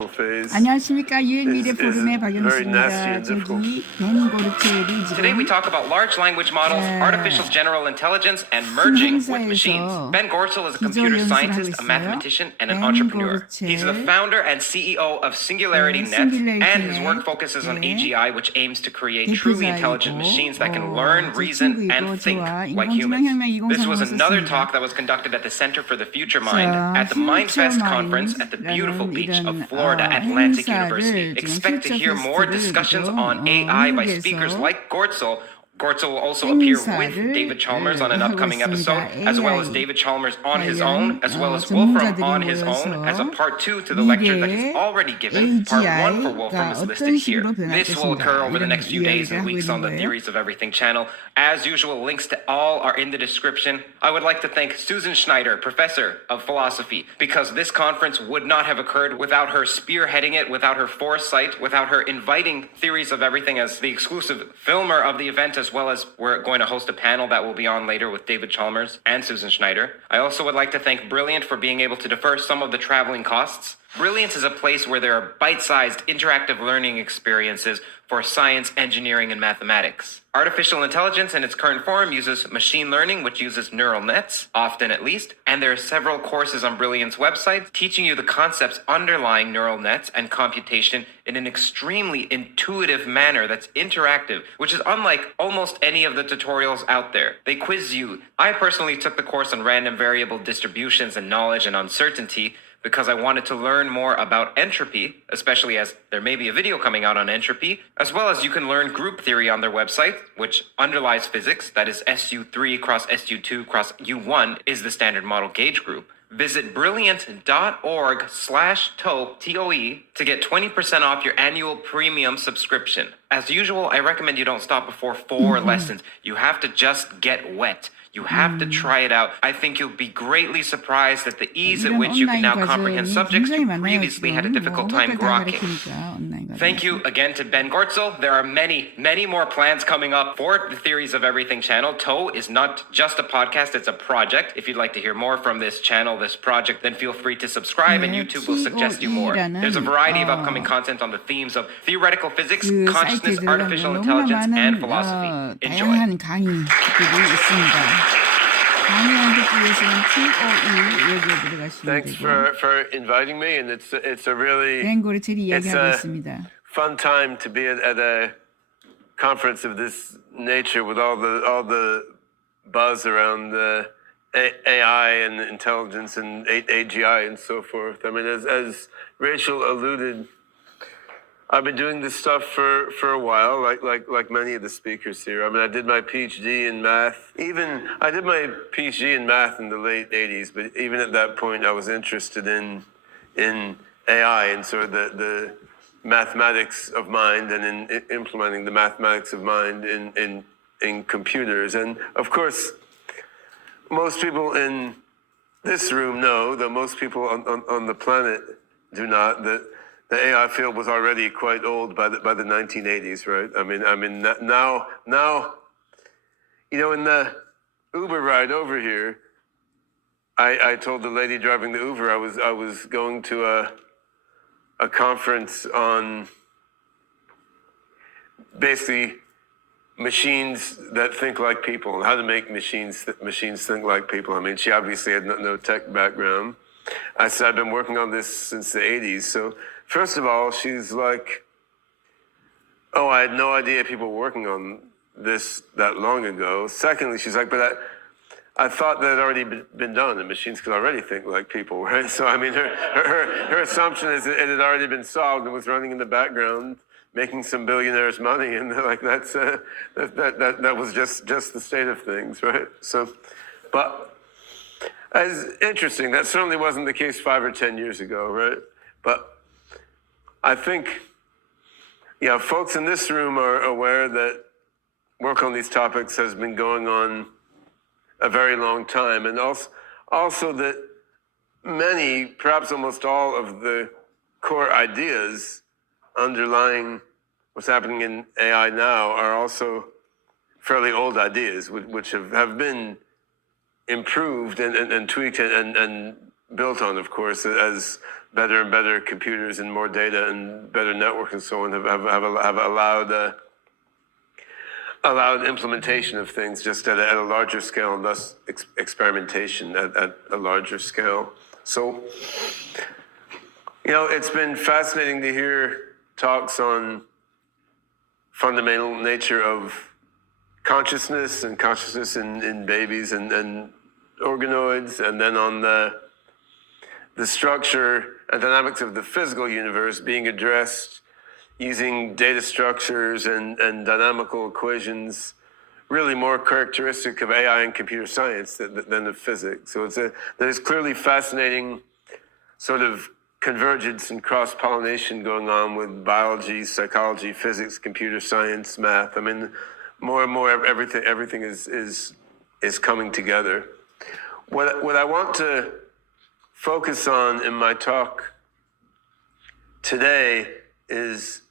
안녕하십니까. 유엔미래포럼의 박영숙입니다. 저기 고르첼이 Today we talk about large language models, artificial general intelligence, and merging with machines. Ben Gorsel is a computer scientist, a mathematician, and an entrepreneur. He's the founder and CEO of 싱귤래리티스튜디오한국대표, and his work focuses on Agi, which aims to create truly intelligent machines that can learn, reason, and think like humans. This was another talk that was conducted at the Center for the Future Mind at the MindFest conference at the beautiful beach of Florida Atlantic University. Expect to hear more discussions on AI by speakers like Gorsel. Gorsel will also appear with David Chalmers on an upcoming episode, as well as David Chalmers on his own, as well as Wolfram on his own, as a part 2 to the lecture that he's already given. Part 1 for Wolfram is listed here. This will occur over the next few days and weeks on the Theories of Everything channel. As usual, links to all are in the description. I would like to thank Susan Schneider, professor of philosophy, because this conference would not have occurred without her spearheading it, without her foresight, without her inviting Theories of Everything as the exclusive filmer of the event, as well as we're going to host a panel that will be on later with David Chalmers and Susan Schneider. I also would like to thank Brilliant for being able to defer some of the traveling costs. Brilliant is a place where there are bite-sized interactive learning experiences for science, engineering, and mathematics. Artificial intelligence in its current form uses machine learning, which uses neural nets, often at least, and there are several courses on Brilliant's website teaching you the concepts underlying neural nets and computation in an extremely intuitive manner that's interactive, which is unlike almost any of the tutorials out there. They quiz you. I personally took the course on random variable distributions and knowledge and uncertainty, because I wanted to learn more about entropy, especially as there may be a video coming out on entropy, as well as you can learn group theory on their website, which underlies physics, that is SU3 cross SU2 cross U1 is the standard model gauge group. Visit brilliant.org/TOE to get 20% off your annual premium subscription. As usual, I recommend you don't stop before 4 lessons. You have to just get wet. You have to try it out. I think you'll be greatly surprised at the ease at which you can now comprehend subjects you previously had a difficult time grokking. Thank you again to Ben Gorsel. There are many, many more plans coming up for the Theories of Everything channel. TOE is not just a podcast, it's a project. If you'd like to hear more from this channel, this project, then feel free to subscribe and YouTube will suggest you more. There's a variety of upcoming content on the themes of theoretical physics, consciousness, artificial intelligence, and philosophy. Enjoy. Thanks for inviting me, and it's a really fun time to be at a conference of this nature with all the buzz around AI and intelligence and AGI and so forth. I mean, as Rachel alluded, I've been doing this stuff for a while, like many of the speakers here. I mean, I did my PhD in math. I did my PhD in math in the late 80s, but even at that point, I was interested in AI and sort of the mathematics of mind and in implementing the mathematics of mind in computers. And of course, most people in this room know, though most people on the planet do not, that the AI field was already quite old by the 1980s, right? I mean now, you know, in the Uber ride over here, I told the lady driving the Uber I was going to a conference on basically machines that think like people and how to make machines think like people. I mean, she obviously had no tech background. I said, I've been working on this since the 80s. So first of all, she's like, oh, I had no idea people were working on this that long ago. Secondly, she's like, but I thought that had already been done, and machines could already think like people, right? So, I mean, her assumption is that it had already been solved and was running in the background, making some billionaires money, and like that was just the state of things, right? So, but as interesting, that certainly wasn't the case 5 or 10 years ago, right? But I think, yeah, folks in this room are aware that work on these topics has been going on a very long time, and also that many, perhaps almost all of the core ideas underlying what's happening in AI now are also fairly old ideas, which have been improved and tweaked and built on, of course, as better and better computers and more data and better networks and so on have allowed implementation of things just at a larger scale, and thus experimentation at a larger scale. So, it's been fascinating to hear talks on fundamental nature of consciousness and consciousness in babies and organoids, and then on the structure and dynamics of the physical universe being addressed using data structures and dynamical equations, really more characteristic of AI and computer science than of physics. So there's clearly fascinating sort of convergence and cross-pollination going on with biology, psychology, physics, computer science, math. I mean, more and more everything is coming together. What I want to focus on in my talk today is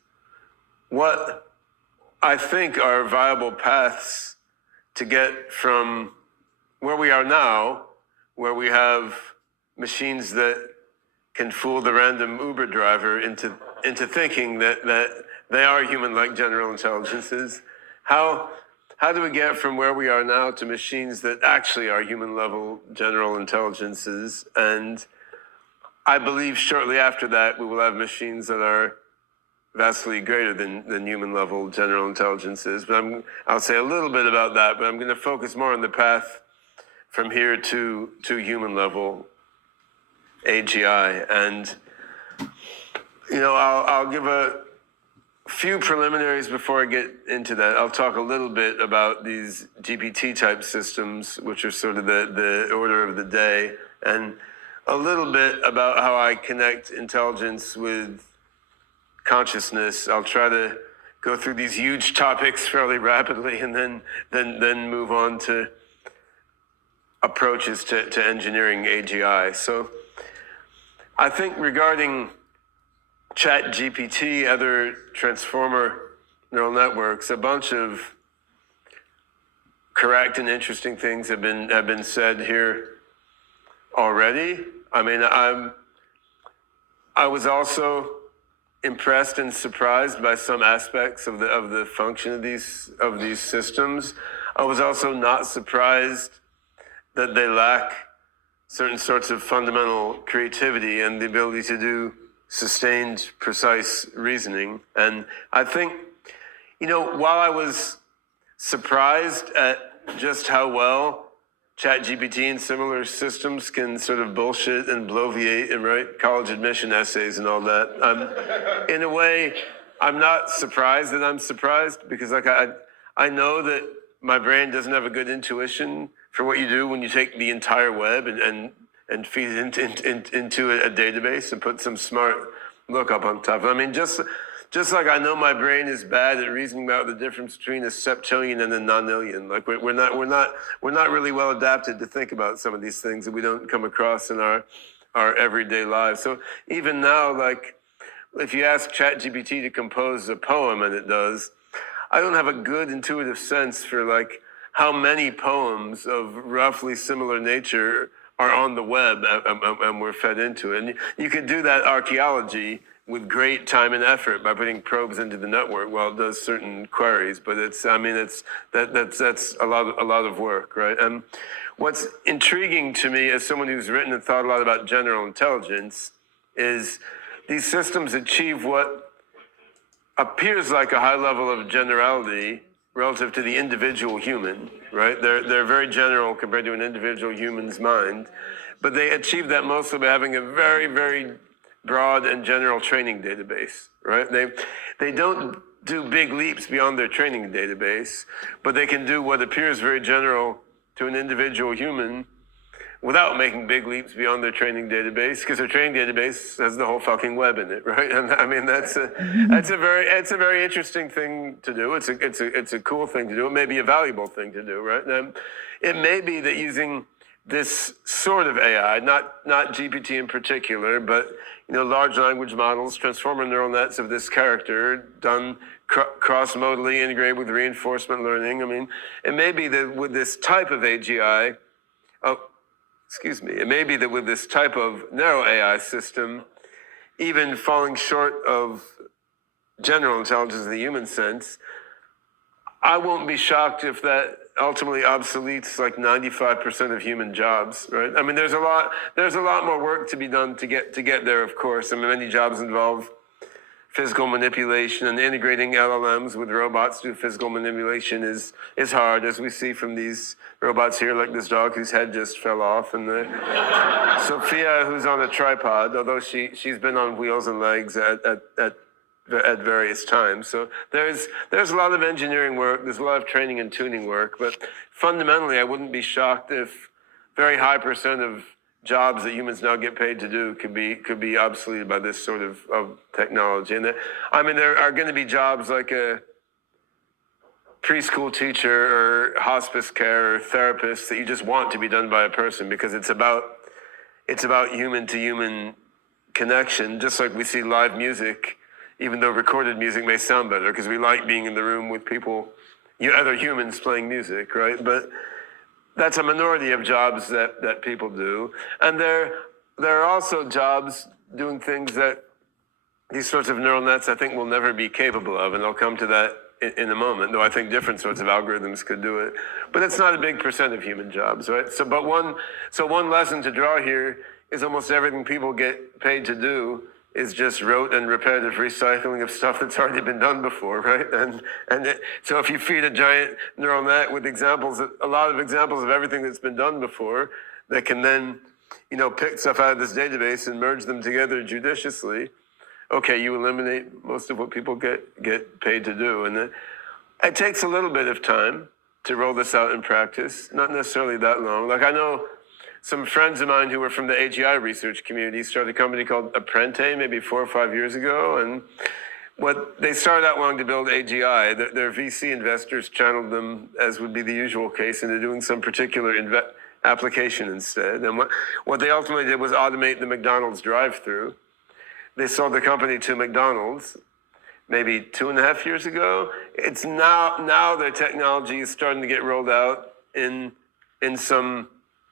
what I think are viable paths to get from where we are now, where we have machines that can fool the random Uber driver into thinking that they are human-like general intelligences. How do we get from where we are now to machines that actually are human-level general intelligences? And I believe shortly after that, we will have machines that are vastly greater than human-level general intelligences. But I'll say a little bit about that, but I'm going to focus more on the path from here to human-level AGI. And, I'll give a few preliminaries before I get into that. I'll talk a little bit about these GPT-type systems, which are sort of the order of the day, and a little bit about how I connect intelligence with consciousness. I'll try to go through these huge topics fairly rapidly and then move on to approaches to engineering AGI. So I think regarding ChatGPT, other transformer neural networks, a bunch of correct and interesting things have been said here already. I mean, I was also impressed and surprised by some aspects of the function of these systems. I was also not surprised that they lack certain sorts of fundamental creativity and the ability to do sustained, precise reasoning. And I think, while I was surprised at just how well ChatGPT and similar systems can sort of bullshit and bloviate and write college admission essays and all that, in a way, I'm not surprised that I'm surprised, because I know that my brain doesn't have a good intuition for what you do when you take the entire web and feed it into a database and put some smart lookup on top of it. I mean, just like I know my brain is bad at reasoning about the difference between a septillion and a nonillion. Like we're not really well adapted to think about some of these things that we don't come across in our everyday lives. So even now, like if you ask ChatGPT to compose a poem, and it does, I don't have a good intuitive sense for like how many poems of roughly similar nature are on the web and we're fed into it. And you could do that archaeology with great time and effort by putting probes into the network while it does certain queries. But that's a lot of work, right? And what's intriguing to me as someone who's written and thought a lot about general intelligence is these systems achieve what appears like a high level of generality relative to the individual human, right? They're very general compared to an individual human's mind, but they achieve that mostly by having a very, very broad and general training database, right? They don't do big leaps beyond their training database, but they can do what appears very general to an individual human without making big leaps beyond their training database, because their training database has the whole fucking web in it, right? And I mean, it's a very interesting thing to do. It's a cool thing to do. It may be a valuable thing to do, right? And it may be that using this sort of AI, not GPT in particular, but large language models, transformer neural nets of this character, done cross-modally integrated with reinforcement learning. I mean, it may be that with this type of AGI, it may be that with this type of narrow AI system, even falling short of general intelligence in the human sense, I won't be shocked if that ultimately obsoletes like 95% of human jobs, right? I mean, there's a lot more work to be done to get there, of course. I mean, many jobs involve physical manipulation, and integrating LLMs with robots to do physical manipulation is hard, as we see from these robots here, like this dog whose head just fell off, and the Sophia, who's on a tripod, although she's been on wheels and legs at various times. So there's a lot of engineering work, there's a lot of training and tuning work, but fundamentally I wouldn't be shocked if very high percent of jobs that humans now get paid to do could be obsoleted by this sort of technology. And there are going to be jobs like a preschool teacher or hospice care or therapist that you just want to be done by a person, because it's about human to human connection, just like we see live music. Even though recorded music may sound better because we like being in the room with people, other humans playing music, right? But that's a minority of jobs that people do. And there are also jobs doing things that these sorts of neural nets, I think, will never be capable of. And I'll come to that in a moment, though I think different sorts of algorithms could do it. But it's not a big percent of human jobs, right? So one lesson to draw here is almost everything people get paid to do is just rote and repetitive recycling of stuff that's already been done before, right? So if you feed a giant neural net with a lot of examples of everything that's been done before, that can then, pick stuff out of this database and merge them together judiciously, okay, you eliminate most of what people get paid to do. And it takes a little bit of time to roll this out in practice, not necessarily that long. Like I know some friends of mine who were from the AGI research community started a company called Apprente maybe 4 or 5 years ago. And what they started out wanting to build AGI, their VC investors channeled them, as would be the usual case, into doing some particular application instead. And what they ultimately did was automate the McDonald's drive-through. They sold the company to McDonald's maybe 2.5 years ago. It's now their technology is starting to get rolled out in some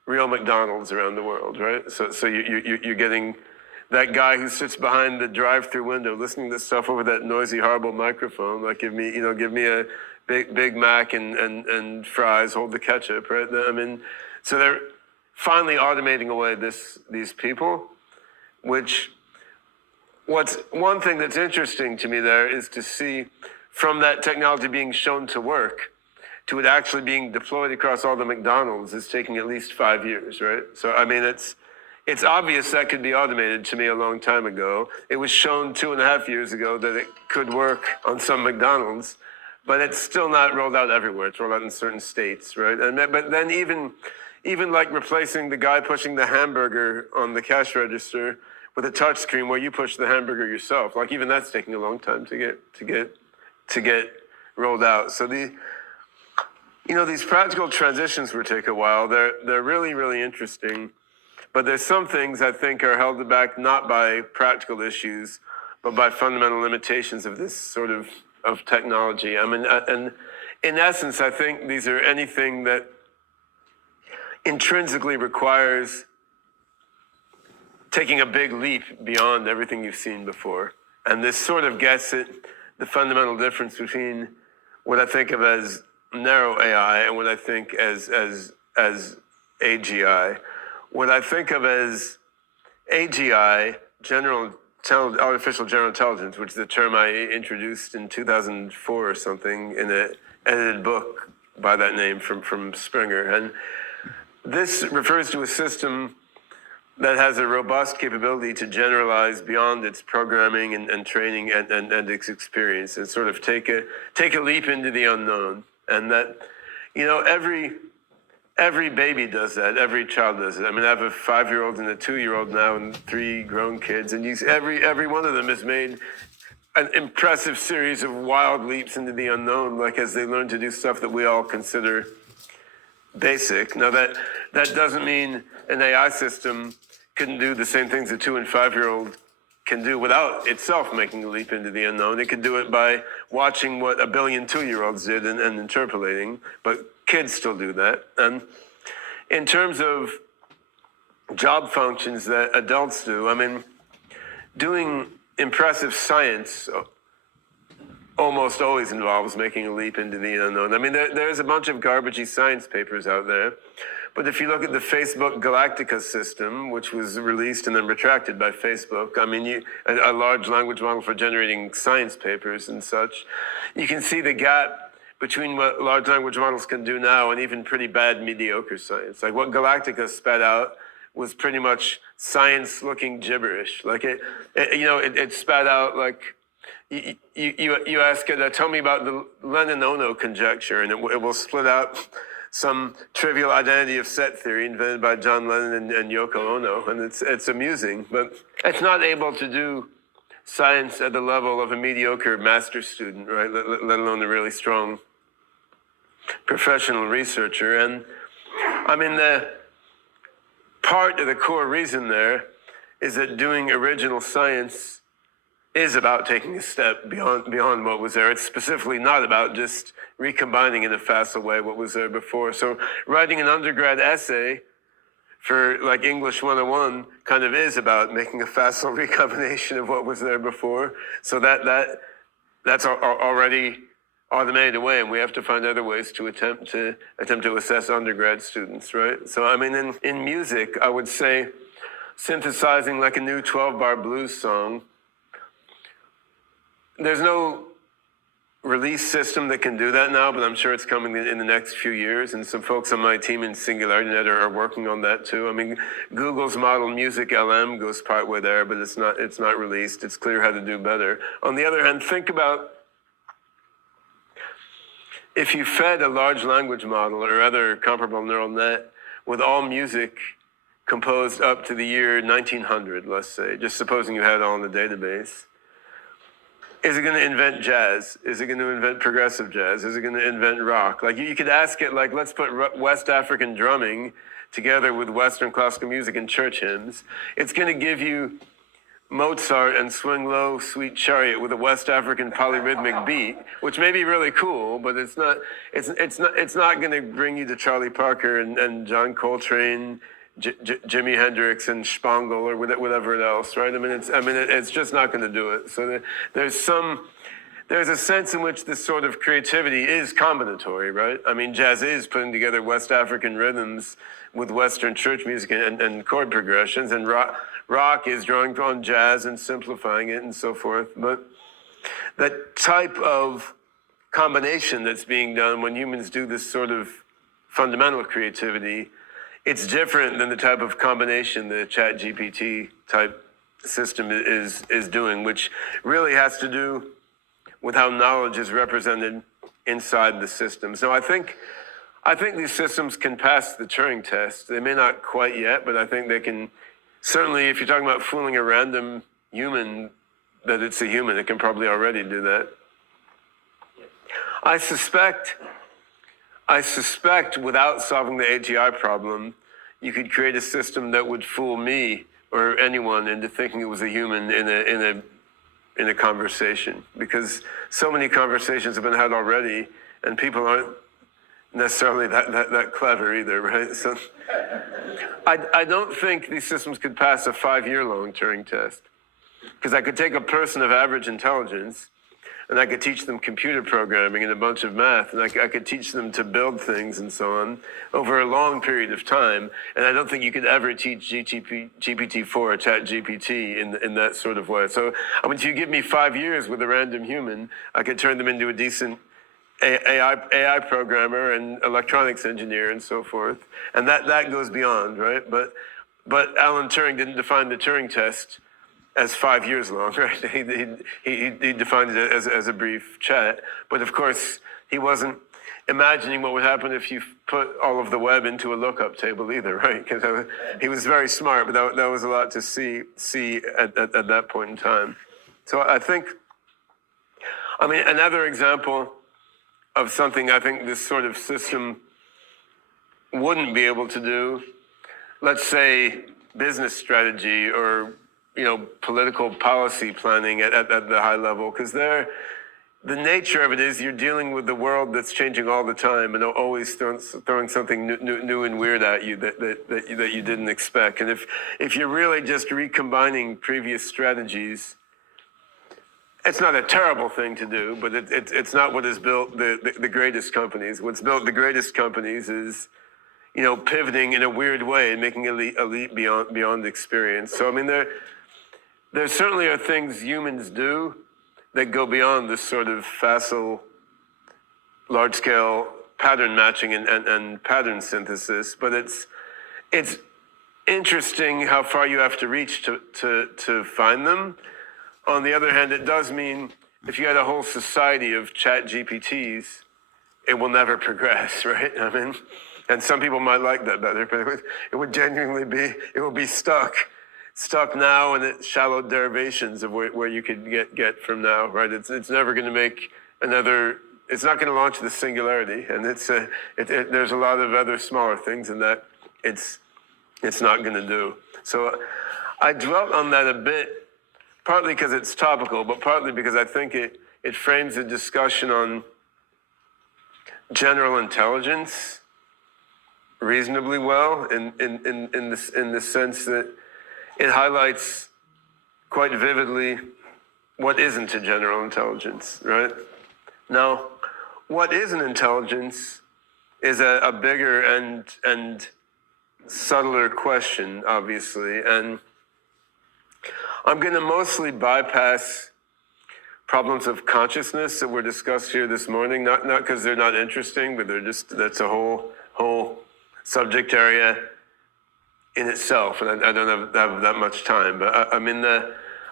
real McDonald's around the world, right? So you're getting that guy who sits behind the drive-through window listening to stuff over that noisy, horrible microphone, like give me a Big Mac and fries, hold the ketchup, right? I mean, so they're finally automating away these people, what's one thing that's interesting to me there is to see from that technology being shown to work to it actually being deployed across all the McDonald's is taking at least 5 years, right? So, I mean, it's obvious that could be automated to me a long time ago. It was shown 2.5 years ago that it could work on some McDonald's, but it's still not rolled out everywhere. It's rolled out in certain states, right? But then even like replacing the guy pushing the hamburger on the cash register with a touch screen where you push the hamburger yourself, like even that's taking a long time to get rolled out. So these practical transitions will take a while. They're really, really interesting. But there's some things I think are held back not by practical issues, but by fundamental limitations of this sort of technology. I mean, and in essence, I think these are anything that intrinsically requires taking a big leap beyond everything you've seen before. And this sort of gets at the fundamental difference between what I think of as narrow AI and what I think as AGI. What I think of as AGI, artificial general intelligence, which is the term I introduced in 2004 or something in an edited book by that name from Springer. And this refers to a system that has a robust capability to generalize beyond its programming and training and its experience, and sort of take a leap into the unknown. And that, every baby does that. Every child does it. I mean, I have a 5-year-old and a 2-year-old now, and 3 grown kids, and every one of them has made an impressive series of wild leaps into the unknown, like as they learn to do stuff that we all consider basic. Now that doesn't mean an AI system couldn't do the same things a 2- and 5-year-old can do without itself making a leap into the unknown. It could do it by watching what 1 billion 2-year-olds did and interpolating, but kids still do that. And in terms of job functions that adults do, I mean, doing impressive science almost always involves making a leap into the unknown. I mean, there's a bunch of garbagey science papers out there, but if you look at the Facebook Galactica system, which was released and then retracted by Facebook, I mean, a large language model for generating science papers and such, you can see the gap between what large language models can do now and even pretty bad, mediocre science. Like what Galactica spat out was pretty much science-looking gibberish. Like it spat out like, you ask it, tell me about the Lennon-Ono conjecture, and it will split out some trivial identity of set theory invented by John Lennon and Yoko Ono, and it's amusing, but it's not able to do science at the level of a mediocre master's student, right? Let alone a really strong professional researcher. And I mean, the part of the core reason there is that doing original science is about taking a step beyond what was there. It's specifically not about just recombining in a facile way what was there before. So writing an undergrad essay for like English 101 kind of is about making a facile recombination of what was there before. So that's already automated away, and we have to find other ways to attempt to assess undergrad students, right? So I mean, in music, I would say synthesizing like a new 12-bar blues song, there's no release system that can do that now, but I'm sure it's coming in the next few years, and some folks on my team in SingularityNet are working on that too. I mean, Google's model Music LM goes partway there, but it's not released. It's clear how to do better. On the other hand, think about if you fed a large language model or other comparable neural net with all music composed up to the year 1900, let's say, just supposing you had it all in the database, is it going to invent jazz? Is it going to invent progressive jazz? Is it going to invent rock? Like you could ask it, like, let's put West African drumming together with Western classical music and church hymns. It's going to give you Mozart and Swing Low, Sweet Chariot with a West African polyrhythmic beat, which may be really cool, but it's not going to bring you to Charlie Parker and John Coltrane, Jimi Hendrix and Spangle or whatever else, right? I mean, it's just not going to do it. So there's a sense in which this sort of creativity is combinatory, right? I mean, jazz is putting together West African rhythms with Western church music and chord progressions, and rock is drawing on jazz and simplifying it and so forth. But that type of combination that's being done when humans do this sort of fundamental creativity, it's different than the type of combination the ChatGPT type system is doing, which really has to do with how knowledge is represented inside the system. So I think these systems can pass the Turing test. They may not quite yet, but I think they can. Certainly, if you're talking about fooling a random human that it's a human, it can probably already do that. I suspect without solving the AGI problem, you could create a system that would fool me or anyone into thinking it was a human in a conversation, because so many conversations have been had already, and people aren't necessarily that clever either, right? So I don't think these systems could pass a 5-year-long Turing test, because I could take a person of average intelligence and I could teach them computer programming and a bunch of math, and I could teach them to build things and so on over a long period of time. And I don't think you could ever teach GPT-4 or ChatGPT in that sort of way. So I mean, if you give me 5 years with a random human, I could turn them into a decent AI programmer and electronics engineer and so forth. And that goes beyond, right? But Alan Turing didn't define the Turing test as 5 years long, right? He defined it as a brief chat. But of course, he wasn't imagining what would happen if you put all of the web into a lookup table either, right? Because he was very smart, but that was a lot to see at that point in time. So I think, I mean, another example of something I think this sort of system wouldn't be able to do, let's say business strategy or political policy planning at the high level, because there, the nature of it is you're dealing with the world that's changing all the time and always throwing something new and weird at you that you didn't expect. And if you're really just recombining previous strategies, it's not a terrible thing to do, but it's not what has built the greatest companies. What's built the greatest companies is, you know, pivoting in a weird way and making a leap beyond experience. So I mean, there certainly are things humans do that go beyond this sort of facile, large-scale pattern matching and pattern synthesis. But it's interesting how far you have to reach to find them. On the other hand, it does mean if you had a whole society of chat GPTs, it will never progress, right? I mean, and some people might like that better, but it would genuinely be, it will be stuck now in its shallow derivations of where you could get from now, right? It's never going to make another, it's not going to launch the singularity, and there's a lot of other smaller things in that it's not going to do. So I dwelt on that a bit, partly because it's topical, but partly because I think it frames a discussion on general intelligence reasonably well in the sense that it highlights quite vividly what isn't a general intelligence, right? Now, what is an intelligence is a bigger and subtler question, obviously, and I'm going to mostly bypass problems of consciousness that were discussed here this morning, not because they're not interesting, but that's a whole subject area in itself, and I don't have that much time. But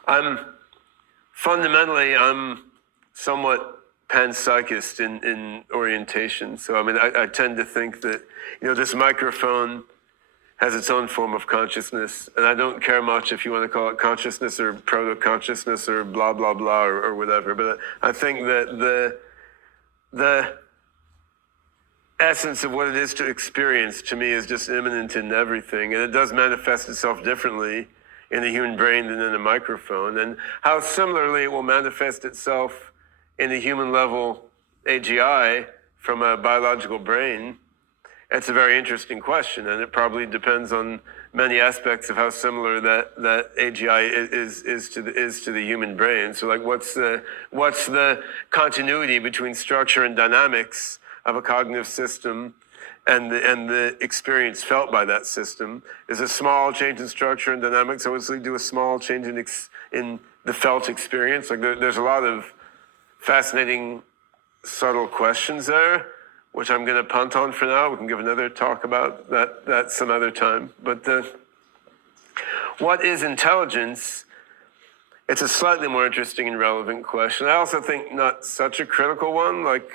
I'm fundamentally somewhat panpsychist in orientation. So I mean, I tend to think that, you know, this microphone has its own form of consciousness, and I don't care much if you want to call it consciousness or proto-consciousness or blah blah blah or whatever. But I think that the essence of what it is to experience, to me, is just immanent in everything, and it does manifest itself differently in the human brain than in a microphone, and how similarly it will manifest itself in the human level AGI from a biological brain. It's a very interesting question, and it probably depends on many aspects of how similar that AGI is to the human brain. So, like, what's the continuity between structure and dynamics of a cognitive system and the experience felt by that system? Is a small change in structure and dynamics always lead to a small change in the felt experience? Like, there's a lot of fascinating, subtle questions there, which I'm going to punt on for now. We can give another talk about that some other time. But what is intelligence? It's a slightly more interesting and relevant question. I also think not such a critical one. Like,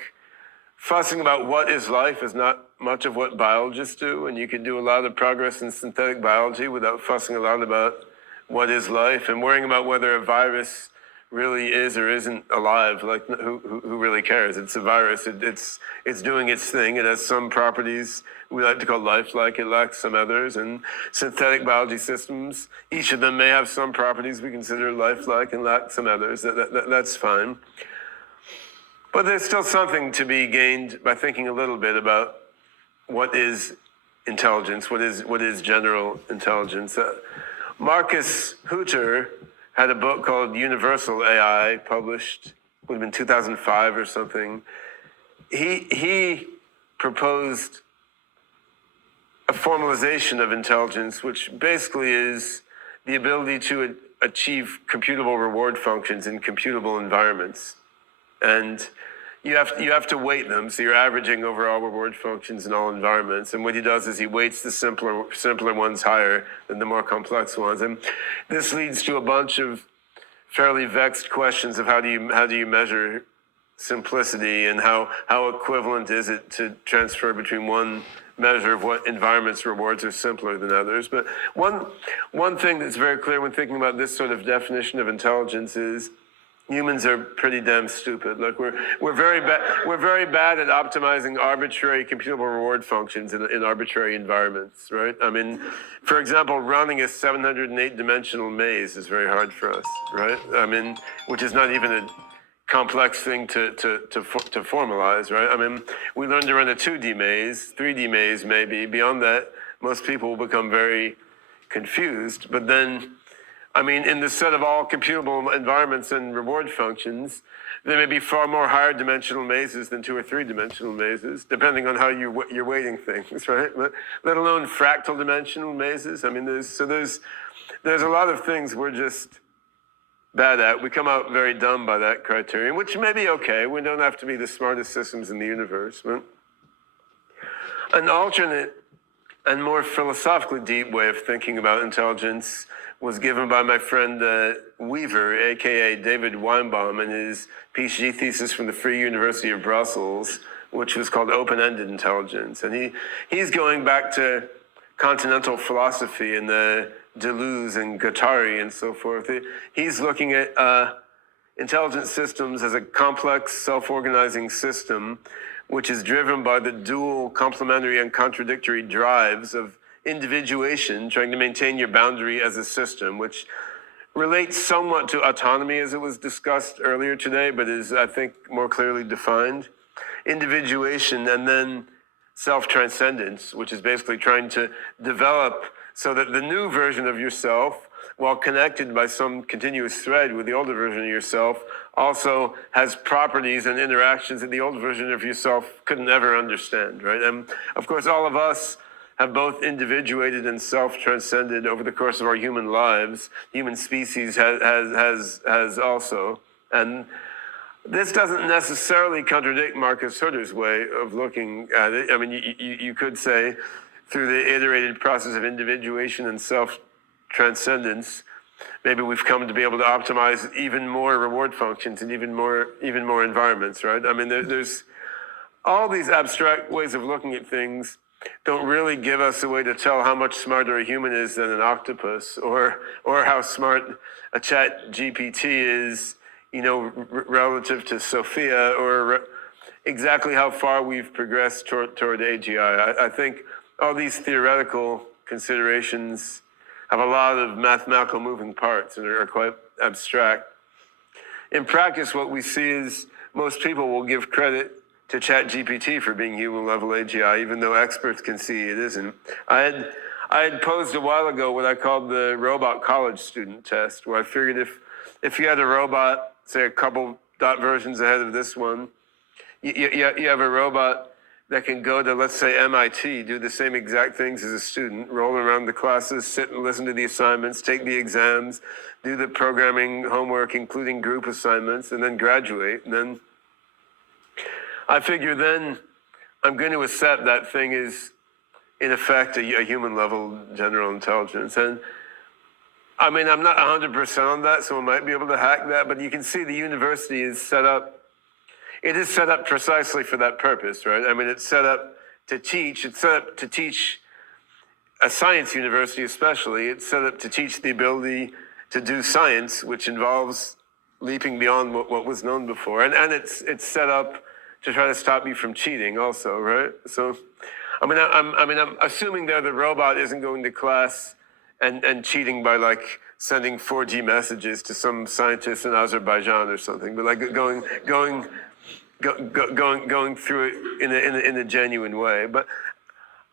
fussing about what is life is not much of what biologists do, and you can do a lot of progress in synthetic biology without fussing a lot about what is life and worrying about whether a virus really is or isn't alive. Like, who really cares? It's a virus. It's doing its thing. It has some properties we like to call lifelike. It lacks some others. And synthetic biology systems, each of them may have some properties we consider lifelike and lack some others. That's fine. But there's still something to be gained by thinking a little bit about what is intelligence, what is general intelligence. Marcus Hutter had a book called Universal AI, published, would have been 2005 or something. He proposed a formalization of intelligence, which basically is the ability to achieve computable reward functions in computable environments. And you have to weight them, so you're averaging overall reward functions in all environments. And what he does is he weights the simpler ones higher than the more complex ones. And this leads to a bunch of fairly vexed questions of how do you measure simplicity, and how equivalent is it to transfer between one measure of what environments rewards are simpler than others. But one thing that's very clear when thinking about this sort of definition of intelligence is humans are pretty damn stupid. Look, we're very bad at optimizing arbitrary computable reward functions in arbitrary environments, right? I mean, for example, running a 708-dimensional maze is very hard for us, right? I mean, which is not even complex thing to formalize, right? I mean, we learn to run a 2D maze, 3D maze maybe. Beyond that, most people will become very confused. But then, I mean, in the set of all computable environments and reward functions, there may be far more higher dimensional mazes than 2 or 3 dimensional mazes, depending on how you're weighting things, right? Let alone fractal dimensional mazes. I mean, there's a lot of things we're just bad at. We come out very dumb by that criterion, which may be okay. We don't have to be the smartest systems in the universe. But an alternate and more philosophically deep way of thinking about intelligence was given by my friend Weaver, aka David Weinbaum, in his PhD thesis from the Free University of Brussels, which was called Open-Ended Intelligence. And he's going back to continental philosophy and the Deleuze and Guattari and so forth. He's looking at intelligent systems as a complex, self-organizing system which is driven by the dual complementary and contradictory drives of individuation, trying to maintain your boundary as a system, which relates somewhat to autonomy as it was discussed earlier today, but is, I think, more clearly defined. Individuation and then self-transcendence, which is basically trying to develop so that the new version of yourself, while connected by some continuous thread with the older version of yourself, also has properties and interactions that the old version of yourself couldn't ever understand, right? And of course, all of us have both individuated and self-transcended over the course of our human lives. Human species has also. And this doesn't necessarily contradict Marcus Hutter's way of looking at it. I mean, you could say through the iterated process of individuation and self-transcendence, maybe we've come to be able to optimize even more reward functions and even more environments, right? I mean, there's all these abstract ways of looking at things don't really give us a way to tell how much smarter a human is than an octopus, or how smart a chat GPT is, you know, relative to Sophia, or exactly how far we've progressed toward AGI. I think all these theoretical considerations have a lot of mathematical moving parts and are quite abstract. In practice, what we see is most people will give credit to ChatGPT for being human-level AGI, even though experts can see it isn't. I had posed a while ago what I called the robot college student test, where I figured if you had a robot, say a couple dot versions ahead of this one, you have a robot that can go to, let's say, MIT, do the same exact things as a student, roll around the classes, sit and listen to the assignments, take the exams, do the programming homework, including group assignments, and then graduate. And then I figure then I'm going to accept that thing is, in effect, a human-level general intelligence. And I mean, I'm not 100% on that, so I might be able to hack that, but you can see the university is set up. It is set up precisely for that purpose, right? I mean, it's set up to teach. It's set up to teach a science university especially. It's set up to teach the ability to do science, which involves leaping beyond what was known before. And it's set up to try to stop you from cheating also, right? So, I'm assuming there the robot isn't going to class and cheating by like sending 4G messages to some scientist in Azerbaijan or something, but like going through it in a genuine way. But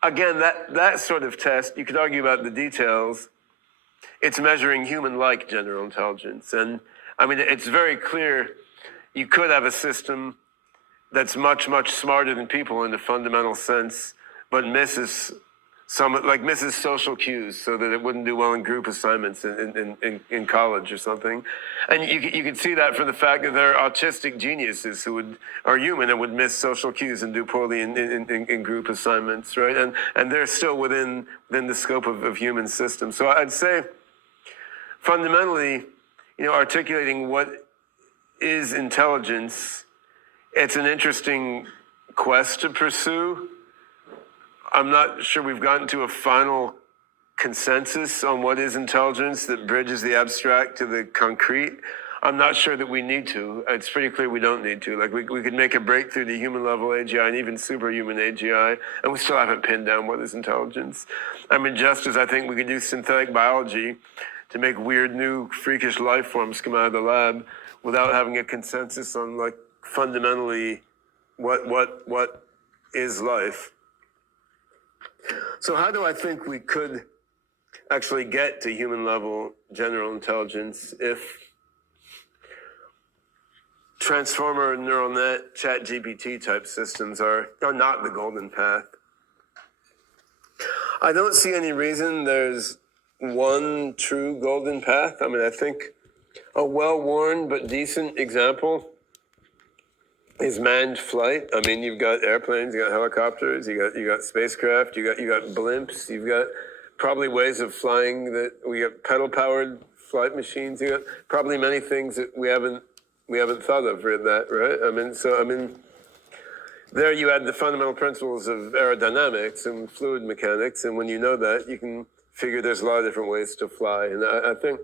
again, that sort of test, you could argue about the details. It's measuring human-like general intelligence, and I mean it's very clear you could have a system that's much smarter than people in the fundamental sense, but misses social cues, so that it wouldn't do well in group assignments in college or something. And you can see that from the fact that there are autistic geniuses who are human and would miss social cues and do poorly in group assignments, right? And they're still within the scope of human systems. So I'd say fundamentally, you know, articulating what is intelligence, it's an interesting quest to pursue. I'm not sure we've gotten to a final consensus on what is intelligence that bridges the abstract to the concrete. I'm not sure that we need to. It's pretty clear we don't need to. Like we could make a breakthrough to human-level AGI and even superhuman AGI, and we still haven't pinned down what is intelligence. I mean, just as I think we could do synthetic biology to make weird, new, freakish life forms come out of the lab, without having a consensus on like fundamentally what is life. So how do I think we could actually get to human level general intelligence if transformer neural net, chat GPT type systems are not the golden path? I don't see any reason there's one true golden path. I mean, I think a well-worn but decent example is manned flight. I mean, you've got airplanes, you got helicopters, you got spacecraft, you got blimps, you've got probably ways of flying that we got pedal-powered flight machines. You got probably many things that we haven't thought of for that, right? I mean, there you add the fundamental principles of aerodynamics and fluid mechanics, and when you know that, you can figure there's a lot of different ways to fly. And I think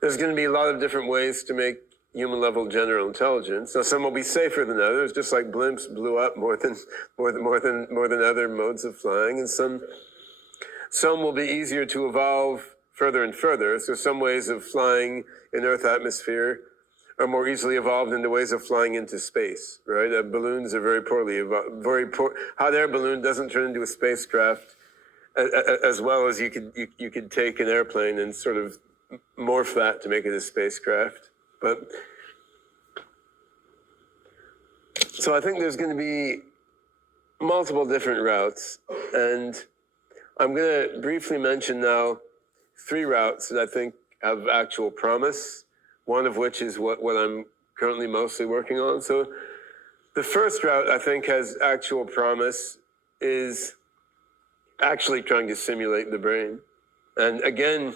there's going to be a lot of different ways to make human-level general intelligence. Now, some will be safer than others, just like blimps blew up more than other modes of flying, and some will be easier to evolve further and further. So some ways of flying in Earth atmosphere are more easily evolved into ways of flying into space, right? Balloons are very poorly evolved. Hot air balloon doesn't turn into a spacecraft as well as you could take an airplane and sort of morph that to make it a spacecraft. But so I think there's going to be multiple different routes, and I'm going to briefly mention now 3 routes that I think have actual promise, one of which is what I'm currently mostly working on. So the first route I think has actual promise is actually trying to simulate the brain. And again,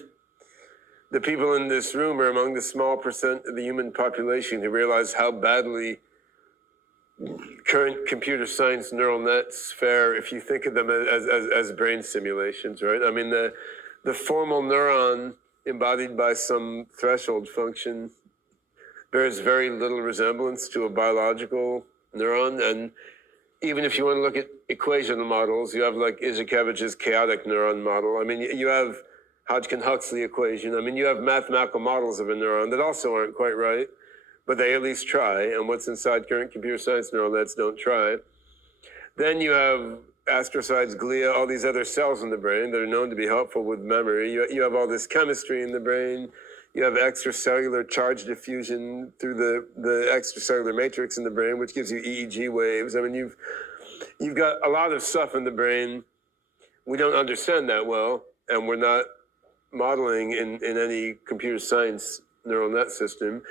the people in this room are among the small percent of the human population who realize how badly current computer science neural nets fare if you think of them as brain simulations, right? I mean, the formal neuron embodied by some threshold function bears very little resemblance to a biological neuron. And even if you want to look at equation models, you have like Izhikevich's chaotic neuron model. I mean, you have Hodgkin-Huxley equation. I mean, you have mathematical models of a neuron that also aren't quite right, but they at least try. And what's inside current computer science neural nets don't try. Then you have astrocytes, glia, all these other cells in the brain that are known to be helpful with memory. You have all this chemistry in the brain. You have extracellular charge diffusion through the extracellular matrix in the brain, which gives you EEG waves. I mean, you've got a lot of stuff in the brain. We don't understand that well, and we're not modeling in any computer science neural net system.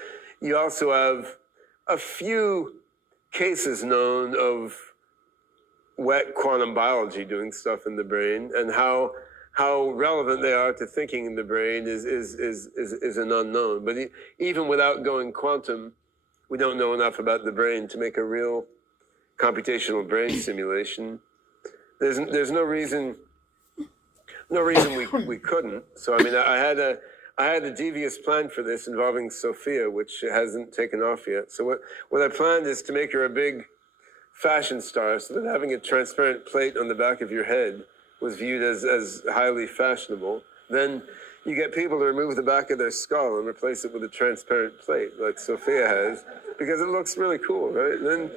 You also have a few cases known of wet quantum biology doing stuff in the brain, and how relevant they are to thinking in the brain is an unknown. But even without going quantum, we don't know enough about the brain to make a real computational brain simulation. There's no reason we couldn't. So I mean, I had a devious plan for this involving Sophia, which hasn't taken off yet. So what I planned is to make her a big fashion star, so that having a transparent plate on the back of your head was viewed as highly fashionable. Then you get people to remove the back of their skull and replace it with a transparent plate, like Sophia has, because it looks really cool, right?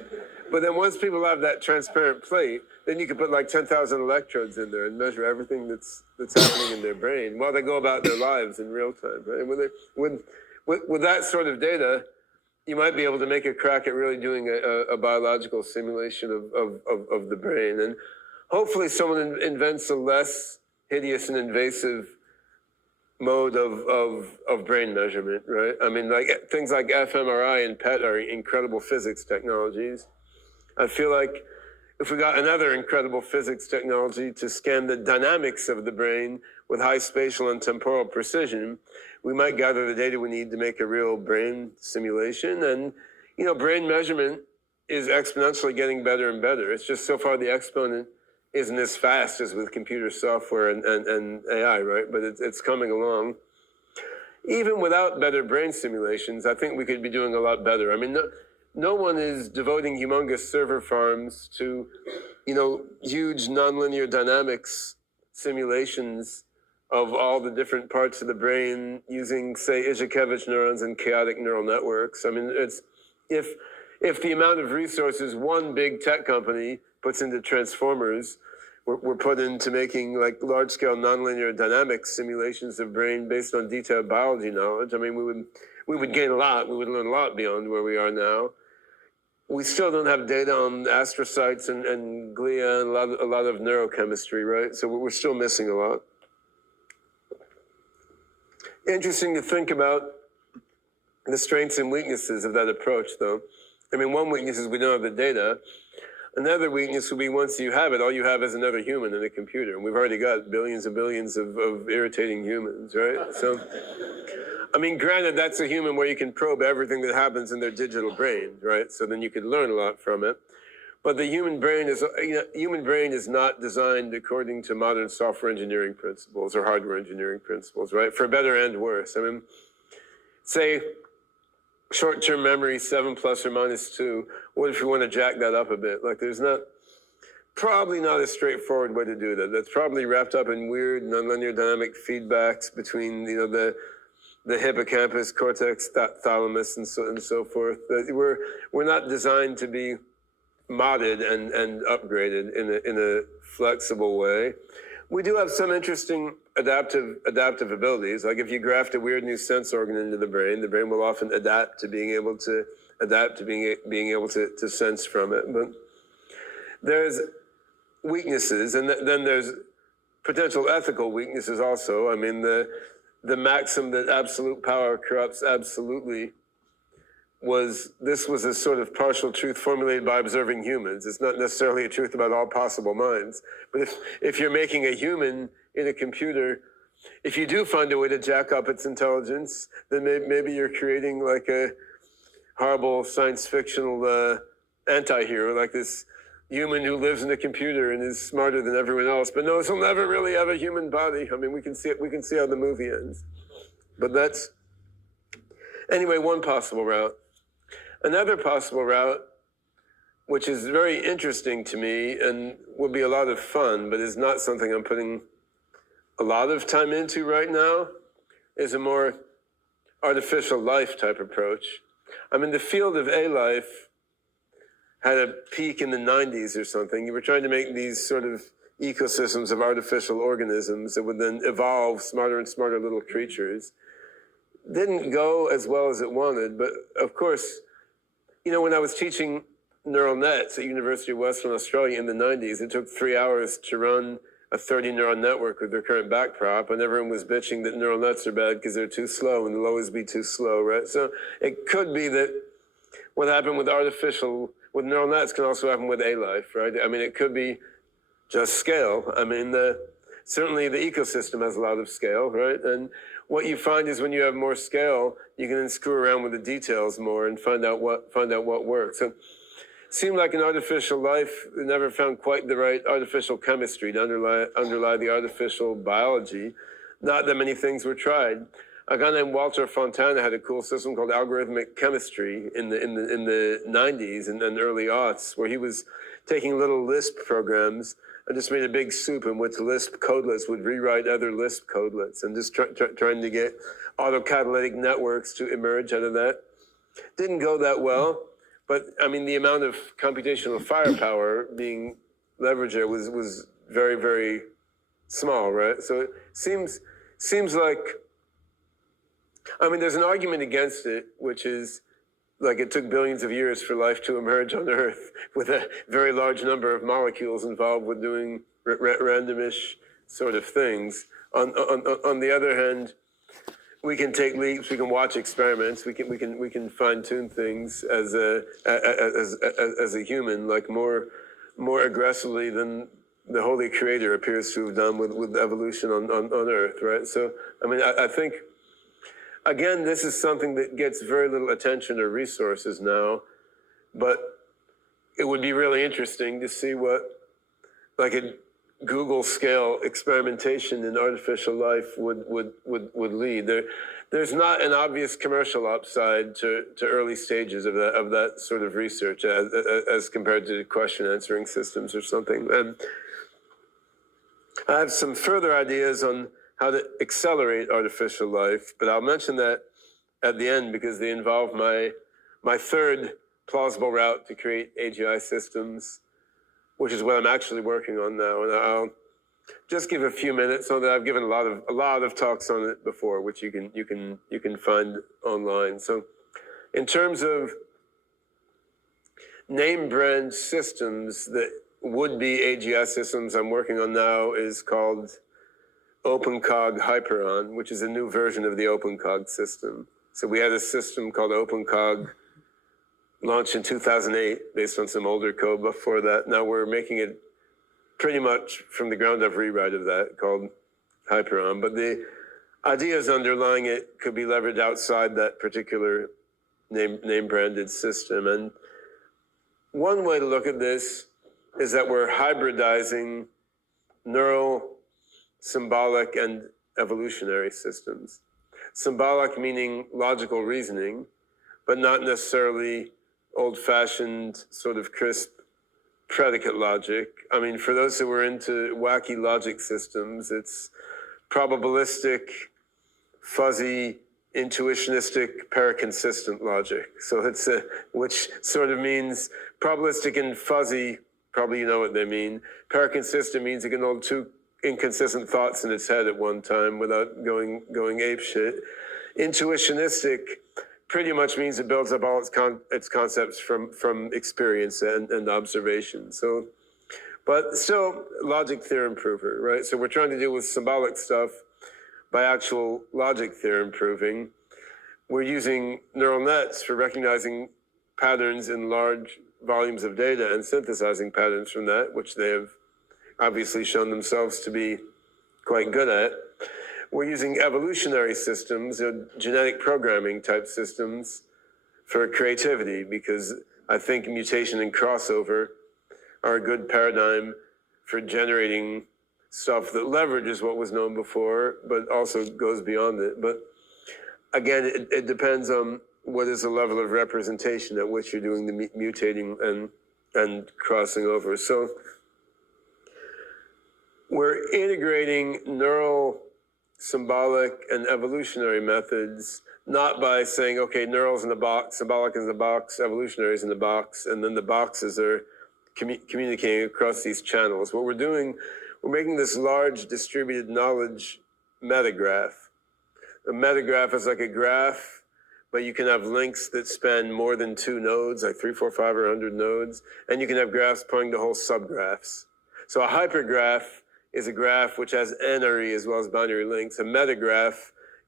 But then once people have that transparent plate, then you can put like 10,000 electrodes in there and measure everything that's happening in their brain while they go about their lives in real time, right? With that sort of data, you might be able to make a crack at really doing a biological simulation of the brain. And hopefully someone invents a less hideous and invasive mode of brain measurement, right? I mean, like things like fMRI and PET are incredible physics technologies. I feel like if we got another incredible physics technology to scan the dynamics of the brain with high spatial and temporal precision, we might gather the data we need to make a real brain simulation. And, you know, brain measurement is exponentially getting better and better. It's just so far the exponent isn't as fast as with computer software and AI, right? But it's coming along. Even without better brain simulations, I think we could be doing a lot better. I mean, no one is devoting humongous server farms to, you know, huge nonlinear dynamics simulations of all the different parts of the brain using, say, Izhikevich neurons and chaotic neural networks. I mean, it's if the amount of resources one big tech company puts into transformers were put into making like large-scale nonlinear dynamics simulations of brain based on detailed biology knowledge, I mean, we would gain a lot. We would learn a lot beyond where we are now. We still don't have data on astrocytes and glia and a lot of neurochemistry, right? So we're still missing a lot. Interesting to think about the strengths and weaknesses of that approach, though. I mean, one weakness is we don't have the data. Another weakness would be once you have it, all you have is another human in a computer. And we've already got billions and billions of irritating humans, right? So, I mean, granted, that's a human where you can probe everything that happens in their digital brain, right? So then you could learn a lot from it. But the human brain is not designed according to modern software engineering principles or hardware engineering principles, right? For better and worse. I mean, say short-term memory 7 plus or minus 2. What if you want to jack that up a bit? Like, there's probably not a straightforward way to do that. That's probably wrapped up in weird nonlinear dynamic feedbacks between, you know, the hippocampus, cortex, thalamus, and so forth. We're not designed to be modded and upgraded in a flexible way. We do have some interesting adaptive abilities. Like if you graft a weird new sense organ into the brain will often adapt to being able to sense from it. But there's weaknesses, and then there's potential ethical weaknesses also. I mean, the maxim that absolute power corrupts absolutely was a sort of partial truth formulated by observing humans. It's not necessarily a truth about all possible minds. But if you're making a human in a computer, if you do find a way to jack up its intelligence, then maybe you're creating like a horrible science fictional anti-hero, like this human who lives in a computer and is smarter than everyone else, but knows he'll never really have a human body. I mean, we can see how the movie ends. But that's, anyway, one possible route. Another possible route, which is very interesting to me and would be a lot of fun, but is not something I'm putting a lot of time into right now, is a more artificial life type approach. I mean, the field of A-life had a peak in the 90s or something. You were trying to make these sort of ecosystems of artificial organisms that would then evolve smarter and smarter little creatures. Didn't go as well as it wanted, but of course, you know, when I was teaching neural nets at University of Western Australia in the 90s, it took 3 hours to run a 30 neuron network with their current backprop, and everyone was bitching that neural nets are bad because they're too slow and they'll always be too slow, right? So it could be that what happened with neural nets can also happen with A-life, right? I mean, it could be just scale. I mean, certainly the ecosystem has a lot of scale, right? And what you find is when you have more scale, you can then screw around with the details more and find out what works. So it seemed like an artificial life never found quite the right artificial chemistry to underlie the artificial biology. Not that many things were tried. A guy named Walter Fontana had a cool system called algorithmic chemistry in the 90s and early aughts, where he was taking little Lisp programs and just made a big soup in which Lisp codelets would rewrite other Lisp codelets, and just trying to get autocatalytic networks to emerge out of that. Didn't go that well, but I mean, the amount of computational firepower being leveraged there was very, very small, right? So it seems like, I mean, there's an argument against it, which is like it took billions of years for life to emerge on Earth with a very large number of molecules involved with doing randomish sort of things. On the other hand, we can take leaps, we can watch experiments, we can fine-tune things as a human, like more aggressively than the Holy Creator appears to have done with evolution on Earth, right? So, I mean, I think, again, this is something that gets very little attention or resources now, but it would be really interesting to see what, like a Google scale experimentation in artificial life would lead. There's not an obvious commercial upside to early stages of that sort of research as compared to question answering systems or something. And I have some further ideas on how to accelerate artificial life. But I'll mention that at the end because they involve my third plausible route to create AGI systems, which is what I'm actually working on now. And I'll just give a few minutes on that. I've given a lot of talks on it before, which you can find online. So in terms of name brand systems that would be AGI systems I'm working on now is called OpenCog Hyperon, which is a new version of the OpenCog system. So we had a system called OpenCog launched in 2008 based on some older code before that. Now we're making it pretty much from the ground up rewrite of that called Hyperon. But the ideas underlying it could be leveraged outside that particular name branded system. And one way to look at this is that we're hybridizing neural, symbolic, and evolutionary systems. Symbolic meaning logical reasoning, but not necessarily old-fashioned sort of crisp predicate logic. I mean, for those who are into wacky logic systems, it's probabilistic, fuzzy, intuitionistic, paraconsistent logic. So it's which sort of means probabilistic and fuzzy, probably you know what they mean. Paraconsistent means it can hold two inconsistent thoughts in its head at one time without going apeshit. Intuitionistic pretty much means it builds up all its concepts from experience and observation. So, but still logic theorem prover, right? So we're trying to deal with symbolic stuff by actual logic theorem proving. We're using neural nets for recognizing patterns in large volumes of data and synthesizing patterns from that, which they have obviously shown themselves to be quite good at. We're using evolutionary systems, genetic programming type systems for creativity, because I think mutation and crossover are a good paradigm for generating stuff that leverages what was known before, but also goes beyond it. But again, it depends on what is the level of representation at which you're doing the mutating and crossing over. So we're integrating neural, symbolic, and evolutionary methods, not by saying, okay, neural's in the box, symbolic is in the box, evolutionary is in the box, and then the boxes are communicating across these channels. What we're doing, we're making this large distributed knowledge metagraph. A metagraph is like a graph, but you can have links that span more than 2 nodes, like 3, 4, 5, or 100 nodes, and you can have graphs pointing to whole subgraphs. So a hypergraph is a graph which has n-ary as well as binary links. A metagraph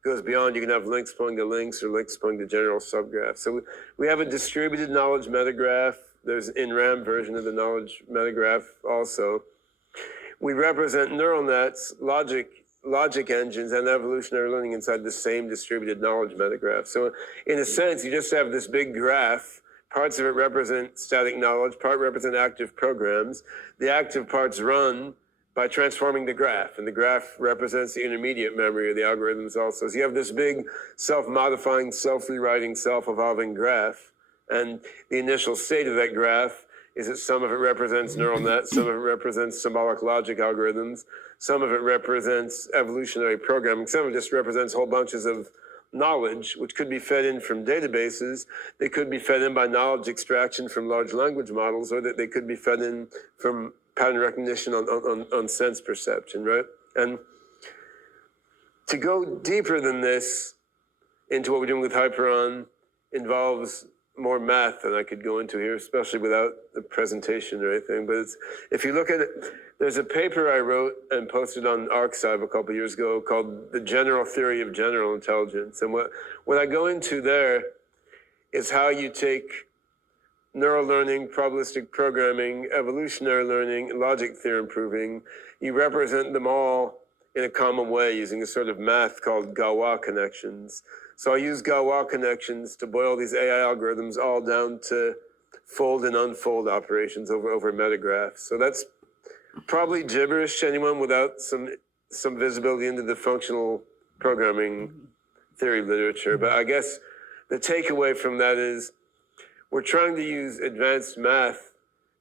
goes beyond. You can have links pointing to links or links pointing to general subgraphs. So we have a distributed knowledge metagraph. There's an in-RAM version of the knowledge metagraph also. We represent neural nets, logic engines, and evolutionary learning inside the same distributed knowledge metagraph. So in a sense, you just have this big graph. Parts of it represent static knowledge, part represent active programs. The active parts run by transforming the graph, and the graph represents the intermediate memory of the algorithms also. So you have this big self-modifying, self-rewriting, self-evolving graph, and the initial state of that graph is that some of it represents neural nets, some of it represents symbolic logic algorithms, some of it represents evolutionary programming, some of it just represents whole bunches of knowledge, which could be fed in from databases. They could be fed in by knowledge extraction from large language models, or that they could be fed in from pattern recognition on sense perception, right? And to go deeper than this into what we're doing with Hyperon involves more math than I could go into here, especially without the presentation or anything. But if you look at it, there's a paper I wrote and posted on Archive a couple of years ago called The General Theory of General Intelligence. And what I go into there is how you take neural learning, probabilistic programming, evolutionary learning, logic theorem proving, you represent them all in a common way using a sort of math called Galois connections. So I use Galois connections to boil these AI algorithms all down to fold and unfold operations over metagraphs. So that's probably gibberish to anyone without some visibility into the functional programming theory literature. But I guess the takeaway from that is we're trying to use advanced math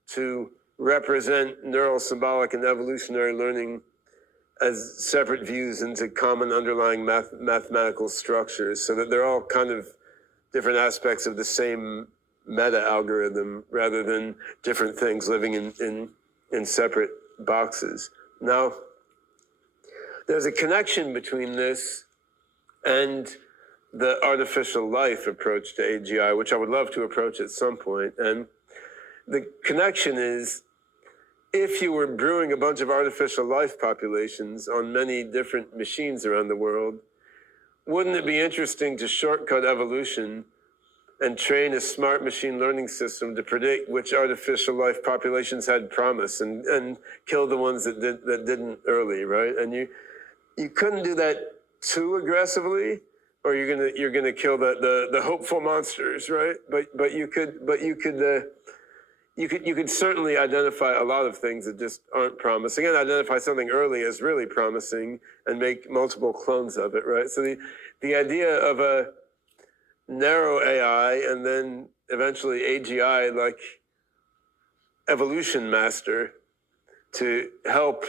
to represent neural, symbolic, and evolutionary learning as separate views into common underlying mathematical structures, so that they're all kind of different aspects of the same meta algorithm rather than different things living in separate boxes. Now, there's a connection between this and the artificial life approach to AGI, which I would love to approach at some point. And the connection is, if you were brewing a bunch of artificial life populations on many different machines around the world, wouldn't it be interesting to shortcut evolution and train a smart machine learning system to predict which artificial life populations had promise and kill the ones that didn't early, right? And you couldn't do that too aggressively, or you're gonna kill the hopeful monsters, right? But you could certainly identify a lot of things that just aren't promising, and identify something early as really promising and make multiple clones of it, right? So the idea of a narrow AI and then eventually AGI, like evolution master, to help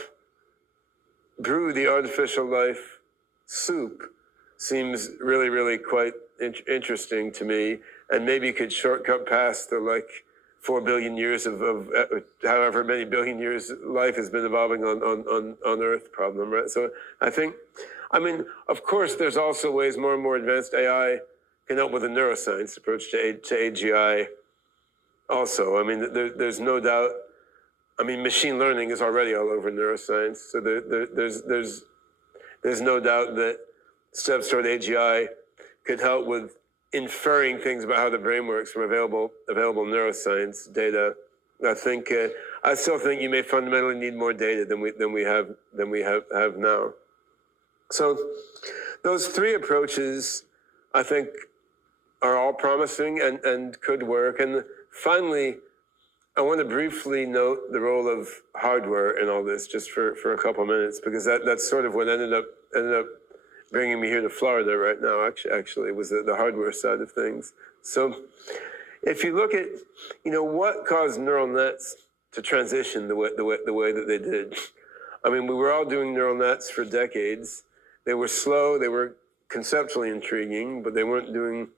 brew the artificial life soup seems really, really quite interesting to me, and maybe could shortcut past the 4 billion years of however many billion years life has been evolving on Earth problem, right? So I think, of course, there's also ways more and more advanced AI can help with a neuroscience approach to AGI also. There's no doubt. Machine learning is already all over neuroscience, so there's no doubt that steps toward AGI could help with inferring things about how the brain works from available neuroscience data. I still think you may fundamentally need more data than we have now. So those three approaches, I think, are all promising and could work. And finally, I want to briefly note the role of hardware in all this, just for a couple minutes, because that's sort of what ended up bringing me here to Florida right now. Actually, was the hardware side of things. So, if you look at, what caused neural nets to transition the way that they did. We were all doing neural nets for decades. They were slow. They were conceptually intriguing, but they weren't doing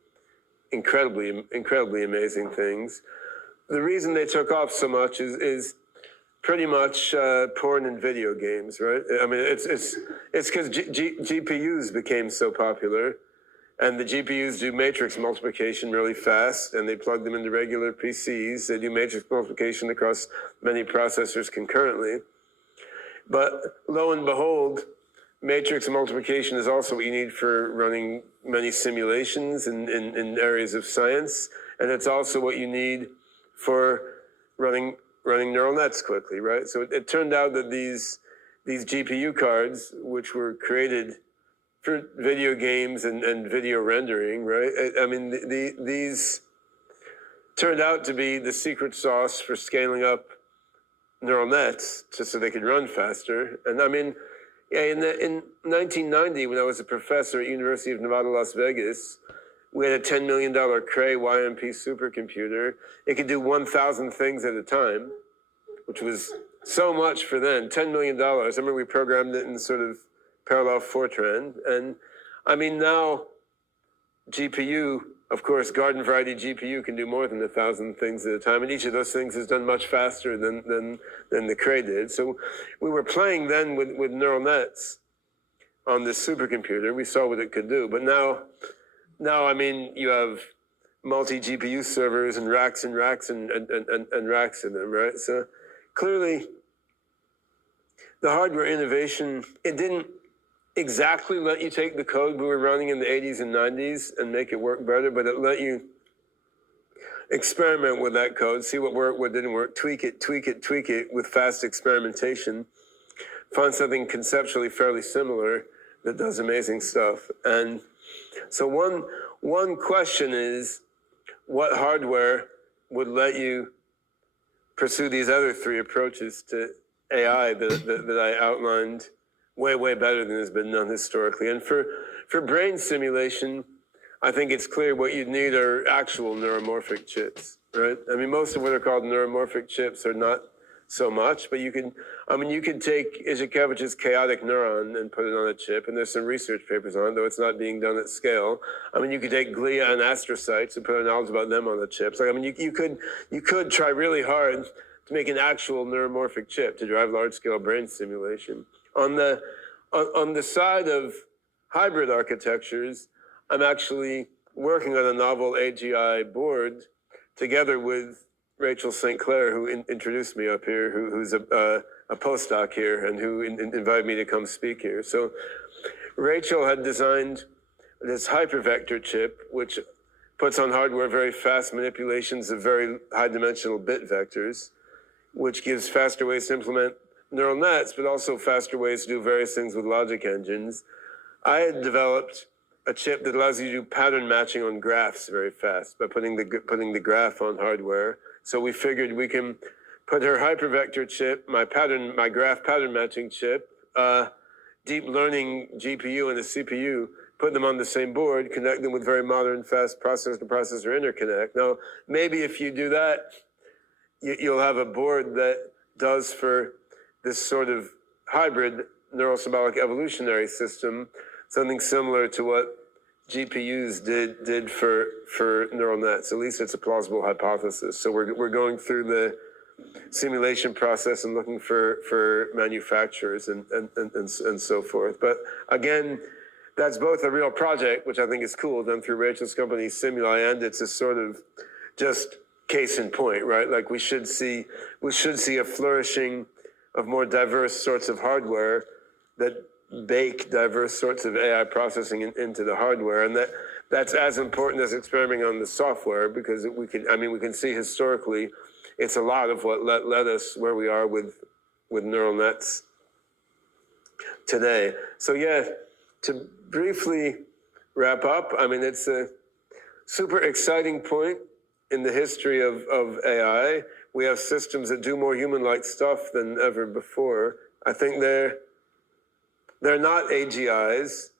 incredibly amazing things. The reason they took off so much is pretty much porn and video games, right? It's because GPUs became so popular, and the GPUs do matrix multiplication really fast, and they plug them into regular PCs. They do matrix multiplication across many processors concurrently. But lo and behold, matrix multiplication is also what you need for running many simulations in areas of science, and it's also what you need for running neural nets quickly, right? So it turned out that these GPU cards, which were created for video games and video rendering, right? These turned out to be the secret sauce for scaling up neural nets just so they could run faster. And in 1990, when I was a professor at University of Nevada, Las Vegas, we had a $10 million Cray YMP supercomputer. It could do 1,000 things at a time, which was so much for then, $10 million. I remember we programmed it in sort of parallel Fortran. And now GPU, of course, garden variety GPU can do more than 1,000 things at a time. And each of those things is done much faster than the Cray did. So we were playing then with neural nets on this supercomputer. We saw what it could do. But now, you have multi-GPU servers and racks and racks and racks of them, right? So clearly, the hardware innovation, it didn't exactly let you take the code we were running in the 80s and 90s and make it work better, but it let you experiment with that code, see what worked, what didn't work, tweak it with fast experimentation, find something conceptually fairly similar that does amazing stuff. And so one question is, what hardware would let you pursue these other three approaches to AI that I outlined way better than has been done historically? And for brain simulation, I think it's clear what you'd need are actual neuromorphic chips, right? Most of what are called neuromorphic chips are not so much, but you can take Izhikevich's chaotic neuron and put it on a chip, and there's some research papers on it, though it's not being done at scale. I mean, you could take glia and astrocytes and put our knowledge about them on the chips. Like, I mean, you could try really hard to make an actual neuromorphic chip to drive large-scale brain stimulation. On the side of hybrid architectures, I'm actually working on a novel AGI board together with Rachel St. Clair, who introduced me up here, who's a postdoc here and who invited me to come speak here. So Rachel had designed this hypervector chip, which puts on hardware very fast manipulations of very high-dimensional bit vectors, which gives faster ways to implement neural nets, but also faster ways to do various things with logic engines. I had developed a chip that allows you to do pattern matching on graphs very fast by putting the graph on hardware. So we figured we can put her hypervector chip, my graph pattern matching chip, deep learning GPU and a CPU, put them on the same board, connect them with very modern, fast processor-to-processor interconnect. Now, maybe if you do that, you'll have a board that does for this sort of hybrid neural symbolic evolutionary system something similar to what GPUs did for neural nets. At least it's a plausible hypothesis. So we're going through the simulation process and looking for manufacturers and so forth. But again, that's both a real project, which I think is cool, done through Rachel's company Simuli, and it's a sort of just case in point, right? Like we should see a flourishing of more diverse sorts of hardware that bake diverse sorts of AI processing into the hardware, and that's as important as experimenting on the software, because we can see historically it's a lot of what led us where we are with neural nets today. So yeah, to briefly wrap up, I mean, it's a super exciting point in the history of AI. We have systems that do more human-like stuff than ever before. I think they're not AGIs,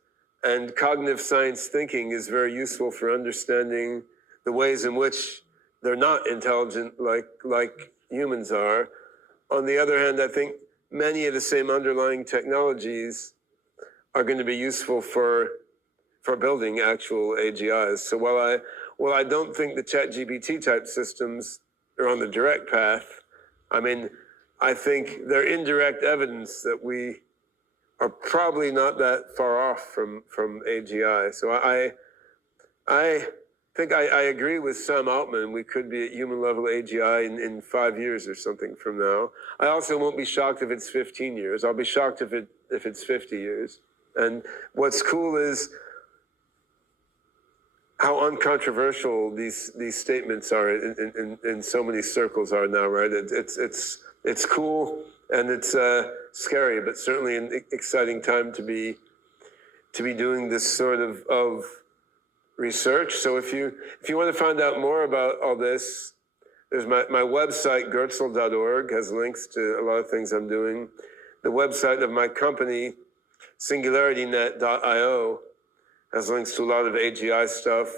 and cognitive science thinking is very useful for understanding the ways in which they're not intelligent like humans are. On the other hand, I think many of the same underlying technologies are going to be useful for building actual AGIs. So while I don't think the ChatGPT type systems are on the direct path, I mean, I think they're indirect evidence that we are probably not that far off from AGI. So I think I agree with Sam Altman. We could be at human level AGI in 5 years or something from now. I also won't be shocked if it's 15 years. I'll be shocked if it's 50 years. And what's cool is how uncontroversial these statements are in so many circles are now, right? It's cool and it's scary, but certainly an exciting time to be doing this sort of research. So if you want to find out more about all this, there's my website, gertzel.org, has links to a lot of things I'm doing. The website of my company, singularitynet.io, has links to a lot of AGI stuff,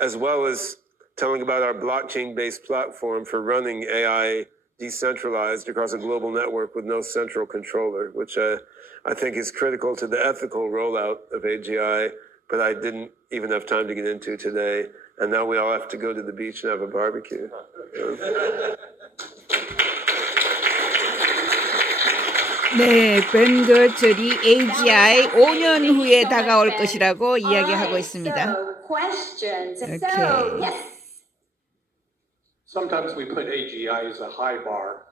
as well as telling about our blockchain-based platform for running AI decentralized across a global network with no central controller, which I think is critical to the ethical rollout of AGI, but I didn't even have time to get into today. And now we all have to go to the beach and have a barbecue. 네, 벤 거르첼이 AGI 5년 후에 다가올 것이라고 이야기하고 있습니다. Okay. Sometimes we put AGI as a high bar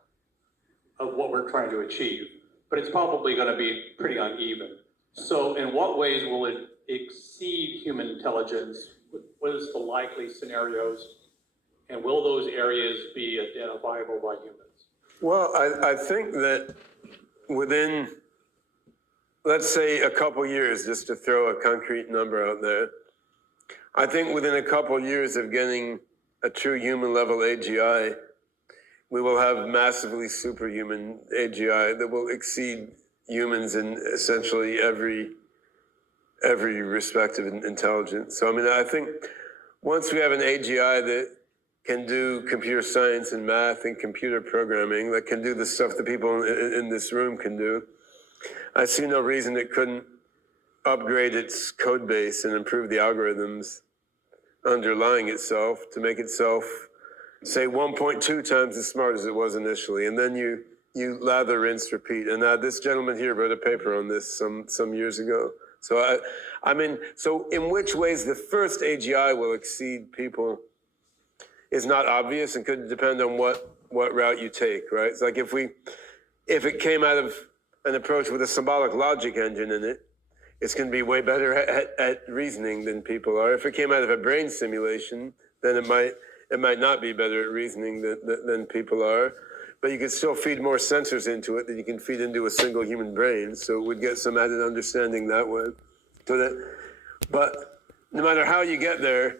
of what we're trying to achieve, but it's probably going to be pretty uneven. So in what ways will it exceed human intelligence? What is the likely scenarios? And will those areas be identifiable by humans? Well, I think that within, let's say, a couple years, just to throw a concrete number out there, I think within a couple years of getting a true human-level AGI, we will have massively superhuman AGI that will exceed humans in essentially every respective intelligence. So, I mean, I think once we have an AGI that can do computer science and math and computer programming, that can do the stuff that people in this room can do, I see no reason it couldn't upgrade its code base and improve the algorithms underlying itself to make itself, say, 1.2 times as smart as it was initially. And then you lather, rinse, repeat. And this gentleman here wrote a paper on this some years ago. So so in which ways the first AGI will exceed people is not obvious and could depend on what route you take, right? It's like if it came out of an approach with a symbolic logic engine in it, it's going to be way better at reasoning than people are. If it came out of a brain simulation, then it might not be better at reasoning than people are. But you could still feed more sensors into it than you can feed into a single human brain, so it would get some added understanding that way. But no matter how you get there,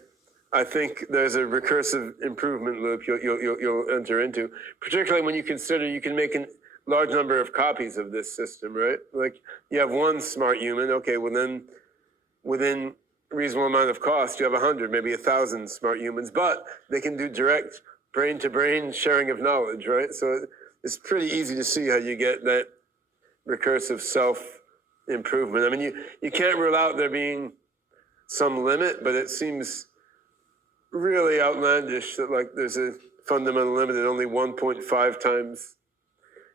I think there's a recursive improvement loop you'll enter into, particularly when you consider you can make a large number of copies of this system, right? Like you have one smart human, okay, well then within a reasonable amount of cost, you have 100, maybe 1,000 smart humans, but they can do direct brain-to-brain sharing of knowledge, right? So it's pretty easy to see how you get that recursive self-improvement. I mean, you can't rule out there being some limit, but it seems really outlandish that like there's a fundamental limit at only 1.5 times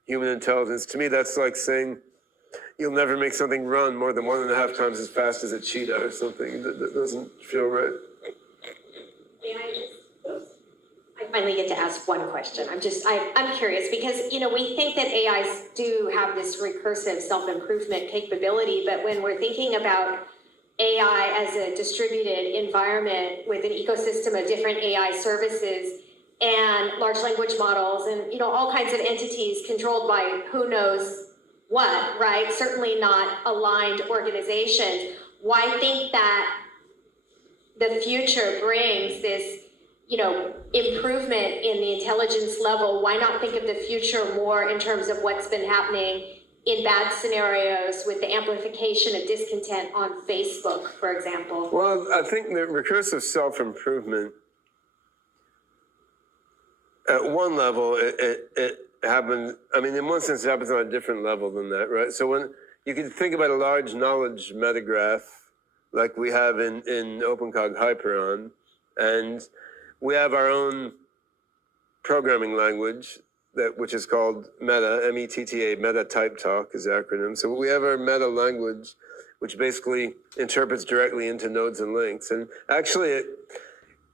human intelligence. To me, that's like saying you'll never make something run more than 1.5 times as fast as a cheetah or something. That doesn't feel right. I finally get to ask one question. I'm curious because, you know, we think that AIs do have this recursive self-improvement capability, but when we're thinking about AI as a distributed environment with an ecosystem of different AI services and large language models and, you know, all kinds of entities controlled by who knows what, right? Certainly not aligned organizations. Why think that the future brings this, you know, improvement in the intelligence level? Why not think of the future more in terms of what's been happening in bad scenarios with the amplification of discontent on Facebook, for example? Well, I think that recursive self-improvement, at one level, it happens, I mean, in one sense, it happens on a different level than that, right? So when you can think about a large knowledge metagraph like we have in OpenCog Hyperon, and we have our own programming language, which is called Meta, M-E-T-T-A, Meta Type Talk is the acronym. So we have our Meta language, which basically interprets directly into nodes and links. And actually,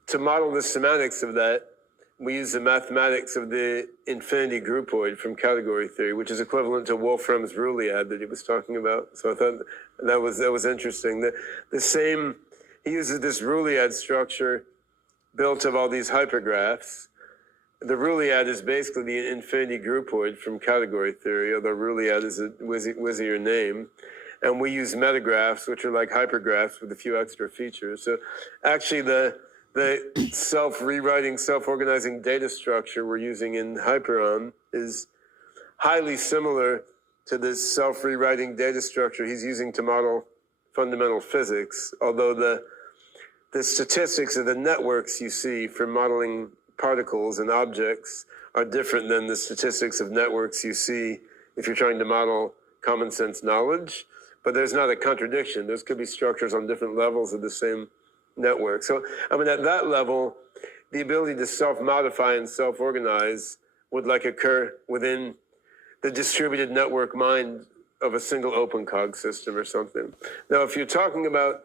to model the semantics of that, we use the mathematics of the infinity groupoid from category theory, which is equivalent to Wolfram's Rulliad that he was talking about. So I thought that was interesting. He uses this Rulliad structure built of all these hypergraphs. The Rulliad is basically the infinity groupoid from category theory, although Rulliad is a whizzier name. And we use metagraphs, which are like hypergraphs with a few extra features. So actually the self-rewriting, self-organizing data structure we're using in Hyperon is highly similar to this self-rewriting data structure he's using to model fundamental physics, although the statistics of the networks you see for modeling particles and objects are different than the statistics of networks you see if you're trying to model common sense knowledge. But there's not a contradiction. Those could be structures on different levels of the same network. So, I mean, at that level, the ability to self-modify and self-organize would like occur within the distributed network mind of a single OpenCog system or something. Now, if you're talking about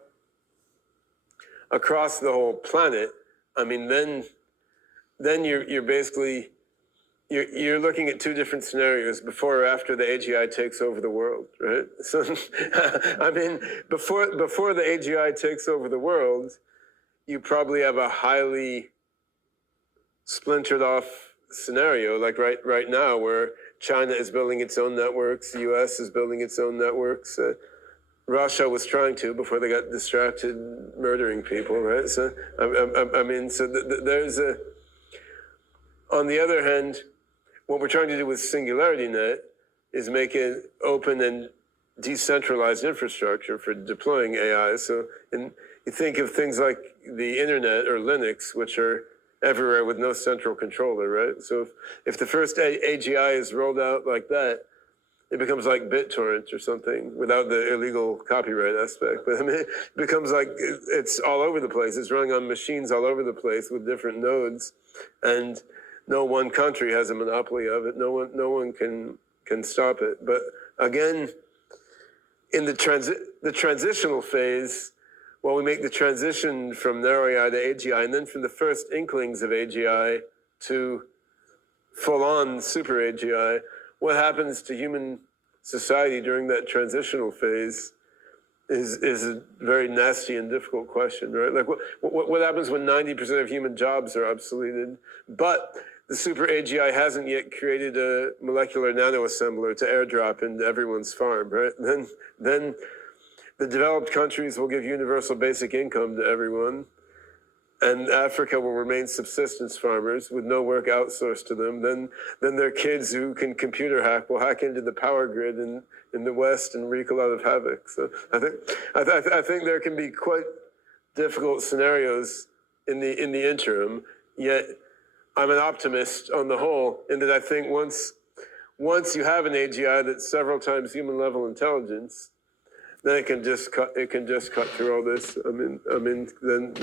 across the whole planet, I mean, then you're basically you're looking at two different scenarios: before or after the AGI takes over the world, right? So, I mean, before the AGI takes over the world, you probably have a highly splintered off scenario, like right now, where China is building its own networks, the US is building its own networks. Russia was trying to before they got distracted murdering people, right? So, I mean, so there's a. On the other hand, what we're trying to do with SingularityNet is make an open and decentralized infrastructure for deploying AI. So, you think of things like the internet or Linux, which are everywhere with no central controller, right? So if the first AGI is rolled out like that, it becomes like BitTorrent or something without the illegal copyright aspect. But I mean, it becomes like it's all over the place. It's running on machines all over the place with different nodes, and no one country has a monopoly of it. No one can stop it. But again, in the transitional phase, while we make the transition from narrow AI to AGI, and then from the first inklings of AGI to full-on super AGI, what happens to human society during that transitional phase is a very nasty and difficult question, right? Like what happens when 90% of human jobs are obsoleted, but the super AGI hasn't yet created a molecular nanoassembler to airdrop into everyone's farm, right? Then the developed countries will give universal basic income to everyone, and Africa will remain subsistence farmers with no work outsourced to them. Then their kids who can computer hack will hack into the power grid in the West and wreak a lot of havoc. So I think there can be quite difficult scenarios in the interim. Yet I'm an optimist on the whole, in that I think once you have an AGI that's several times human level intelligence, then it can just cut through all this. I mean, then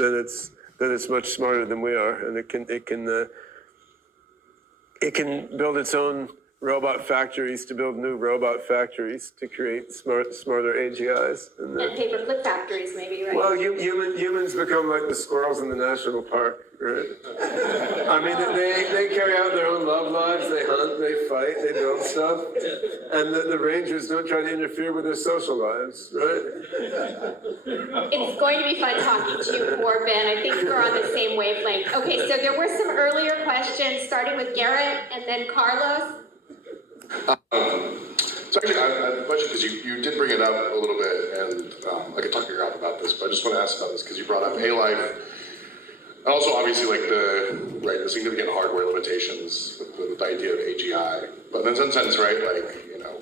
it's much smarter than we are, and it can build its own robot factories to build new robot factories to create smarter AGIs. And paperclip factories, maybe, right? Well, humans become like the squirrels in the national park, right? I mean, they carry out their own love lives. They hunt, they fight, they build stuff, and the rangers don't try to interfere with their social lives, right? It's going to be fun talking to you more, Ben. I think we're on the same wavelength. Okay, so there were some earlier questions, starting with Garrett and then Carlos. So actually, I have a question, because you did bring it up a little bit, and I could talk to your about this, but I just want to ask about this because you brought up A-Life, and also obviously like the significant hardware limitations with the idea of AGI. But in some sense, right, like, you know,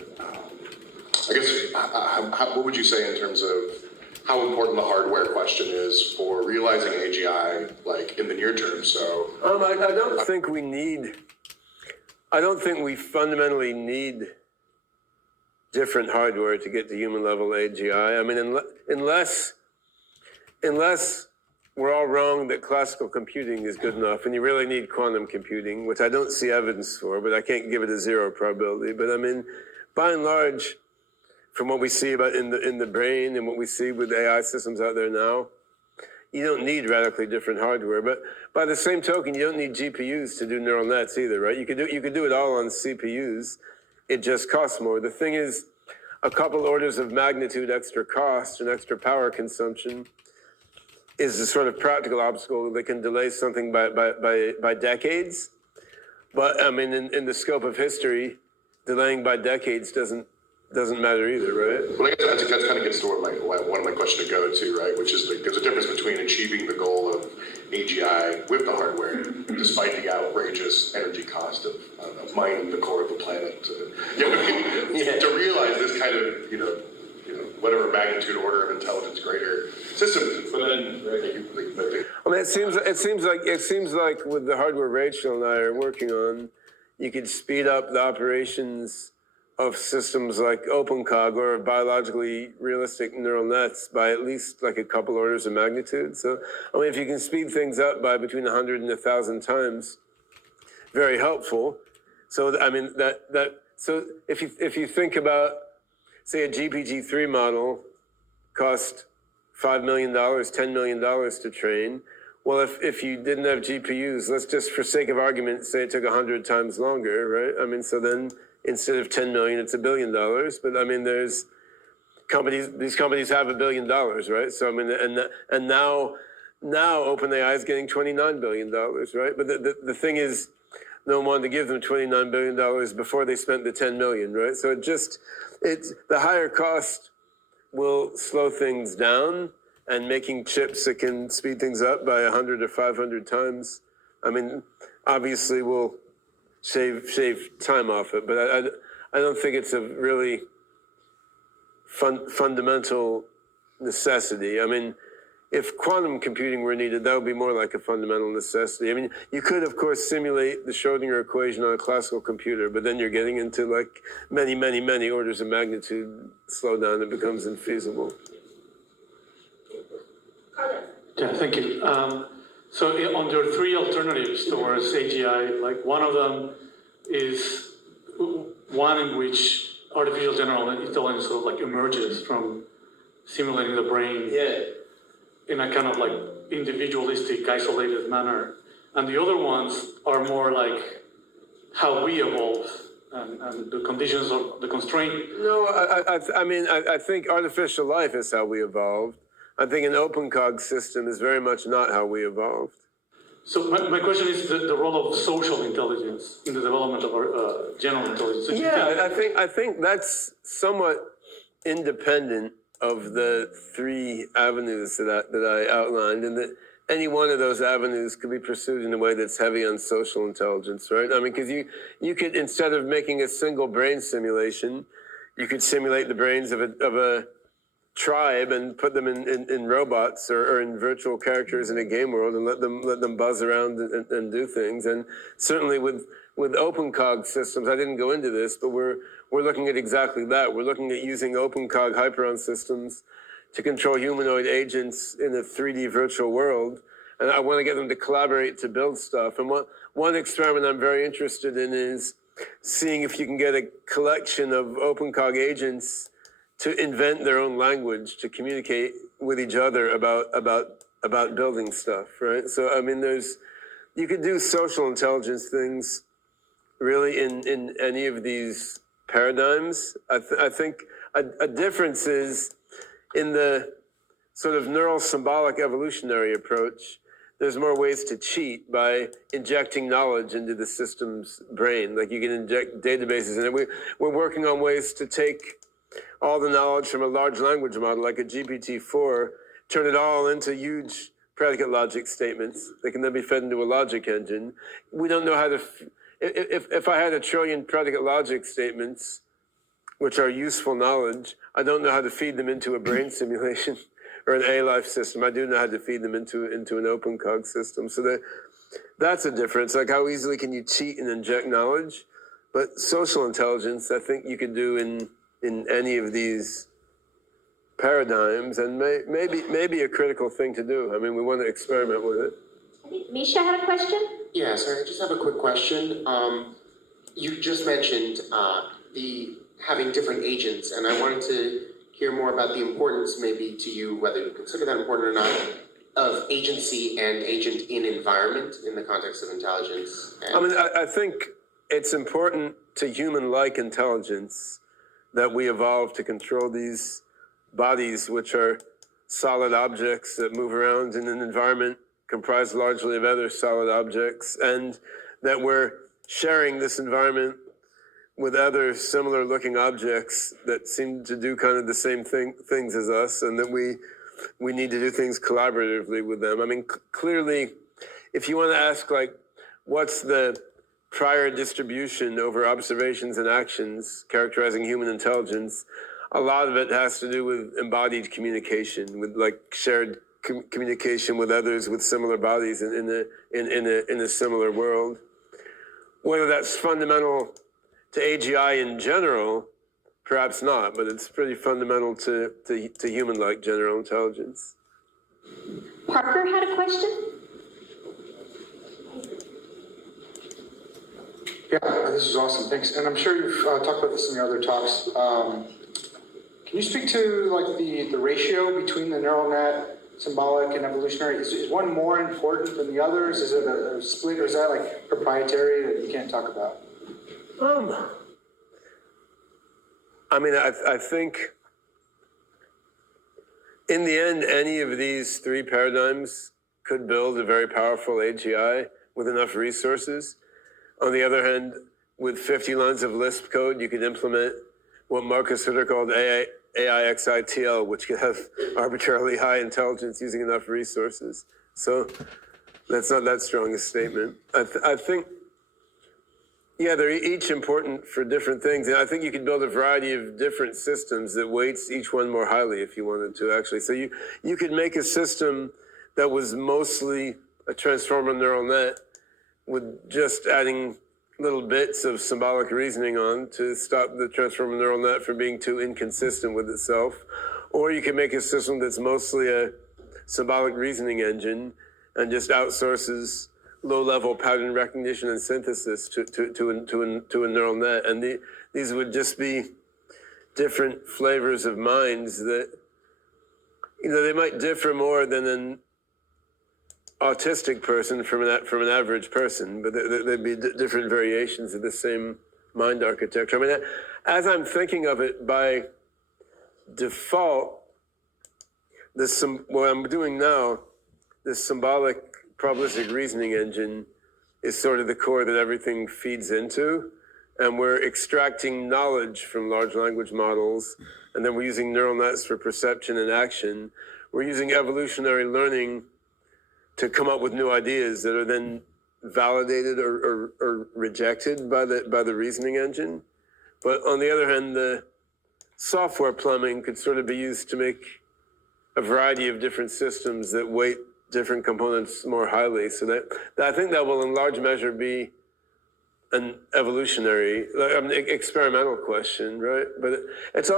I guess, what would you say in terms of how important the hardware question is for realizing AGI, like in the near term? So I don't think we fundamentally need different hardware to get to human level AGI. I mean, unless we're all wrong that classical computing is good enough, and you really need quantum computing, which I don't see evidence for, but I can't give it a 0 probability. But I mean, by and large, from what we see about in the brain and what we see with AI systems out there now, you don't need radically different hardware. But by the same token, you don't need GPUs to do neural nets either, right? You could do it all on CPUs. It just costs more. The thing is, a couple orders of magnitude extra cost and extra power consumption is a sort of practical obstacle that can delay something by decades. But I mean, in the scope of history, delaying by decades doesn't matter either, right? Well, I guess that kind of gets to one of my questions to go to, right? Which is like, there's a difference between achieving the goal of AGI with the hardware, despite the outrageous energy cost of mining the core of the planet to realize this kind of, you know, whatever magnitude order of intelligence greater systems. But then, right, I mean, it seems like with the hardware Rachel and I are working on, you could speed up the operations of systems like OpenCog or biologically realistic neural nets by at least like a couple orders of magnitude. So, I mean, if you can speed things up by between 100 and 1,000 times, very helpful. So, I mean, so if you think about, say, a GPT-3 model cost $5 million, $10 million to train. Well, if you didn't have GPUs, let's just, for sake of argument, say it took 100 times longer, right? I mean, so then instead of 10 million, it's $1 billion. But I mean, these companies have $1 billion, right? So I mean, and now OpenAI is getting $29 billion, right? But the thing is, no one wanted to give them $29 billion before they spent the 10 million, right? So it's the higher cost will slow things down, and making chips that can speed things up by 100 or 500 times, I mean, obviously will shave time off it, but I don't think it's a really fundamental necessity. I mean, if quantum computing were needed, that would be more like a fundamental necessity. I mean, you could, of course, simulate the Schrodinger equation on a classical computer, but then you're getting into like many, many, many orders of magnitude slowdown. It becomes infeasible. Yeah, thank you. So on your three alternatives towards AGI, like one of them is one in which artificial general intelligence sort of like emerges from simulating the brain in a kind of like individualistic, isolated manner. And the other ones are more like how we evolve and the conditions of the constraint. No, I mean, I think artificial life is how we evolved. I think an open cog system is very much not how we evolved. So my question is the role of social intelligence in the development of our general intelligence. So Yeah, I think that's somewhat independent of the three avenues that I outlined, and that any one of those avenues could be pursued in a way that's heavy on social intelligence, right? I mean, because you could, instead of making a single brain simulation, you could simulate the brains of a tribe and put them in robots or in virtual characters in a game world and let them buzz around and do things. And certainly with open cog systems, I didn't go into this, but we're looking at exactly that. We're looking at using open cog Hyperon systems to control humanoid agents in a 3D virtual world. And I want to get them to collaborate to build stuff. And one experiment I'm very interested in is seeing if you can get a collection of open cog agents to invent their own language, to communicate with each other about building stuff, right? So, I mean, you could do social intelligence things really in any of these paradigms. I think a difference is in the sort of neural symbolic evolutionary approach, there's more ways to cheat by injecting knowledge into the system's brain. Like you can inject databases in it. We're working on ways to take all the knowledge from a large language model like a GPT-4, turn it all into huge predicate logic statements. They can then be fed into a logic engine. We don't know how to, if I had 1 trillion predicate logic statements, which are useful knowledge, I don't know how to feed them into a brain simulation or an A-life system. I do know how to feed them into an open cog system. So that's a difference. Like how easily can you cheat and inject knowledge? But social intelligence, I think you could do in any of these paradigms, and maybe a critical thing to do. I mean, we want to experiment with it. I think Misha had a question. Yeah, sorry, I just have a quick question. You just mentioned the having different agents, and I wanted to hear more about the importance, maybe to you, whether you consider that important or not, of agency and agent in environment in the context of intelligence. I mean, I think it's important to human-like intelligence that we evolve to control these bodies, which are solid objects that move around in an environment comprised largely of other solid objects, and that we're sharing this environment with other similar looking objects that seem to do kind of the same things as us, and that we need to do things collaboratively with them. I mean, clearly, if you want to ask, like, what's the prior distribution over observations and actions characterizing human intelligence, a lot of it has to do with embodied communication, with like shared communication with others with similar bodies in a similar world. Whether that's fundamental to AGI in general, perhaps not, but it's pretty fundamental to human-like general intelligence. Parker had a question. Yeah, this is awesome. Thanks. And I'm sure you've talked about this in your other talks. Can you speak to like the ratio between the neural net, symbolic, and evolutionary? Is one more important than the others? Is it a split, or is that like proprietary that you can't talk about? I mean, I think in the end, any of these three paradigms could build a very powerful AGI with enough resources. On the other hand, with 50 lines of Lisp code, you could implement what Marcus Ritter called AIXITL, which could have arbitrarily high intelligence using enough resources. So that's not that strong a statement. I think Yeah, they're each important for different things. And I think you could build a variety of different systems that weights each one more highly if you wanted to, actually. So you could make a system that was mostly a transformer neural net with just adding little bits of symbolic reasoning on to stop the transformer neural net from being too inconsistent with itself. Or you can make a system that's mostly a symbolic reasoning engine and just outsources low-level pattern recognition and synthesis to a neural net. And these would just be different flavors of minds that, they might differ more than an autistic person from an average person, but there'd be different variations of the same mind architecture. I mean, as I'm thinking of it by default, what I'm doing now, this symbolic probabilistic reasoning engine is sort of the core that everything feeds into, and we're extracting knowledge from large language models, and then we're using neural nets for perception and action. We're using evolutionary learning to come up with new ideas that are then validated or rejected by the reasoning engine. But on the other hand, the software plumbing could sort of be used to make a variety of different systems that weight different components more highly. So that I think that will in large measure be an evolutionary, experimental question, right? But it's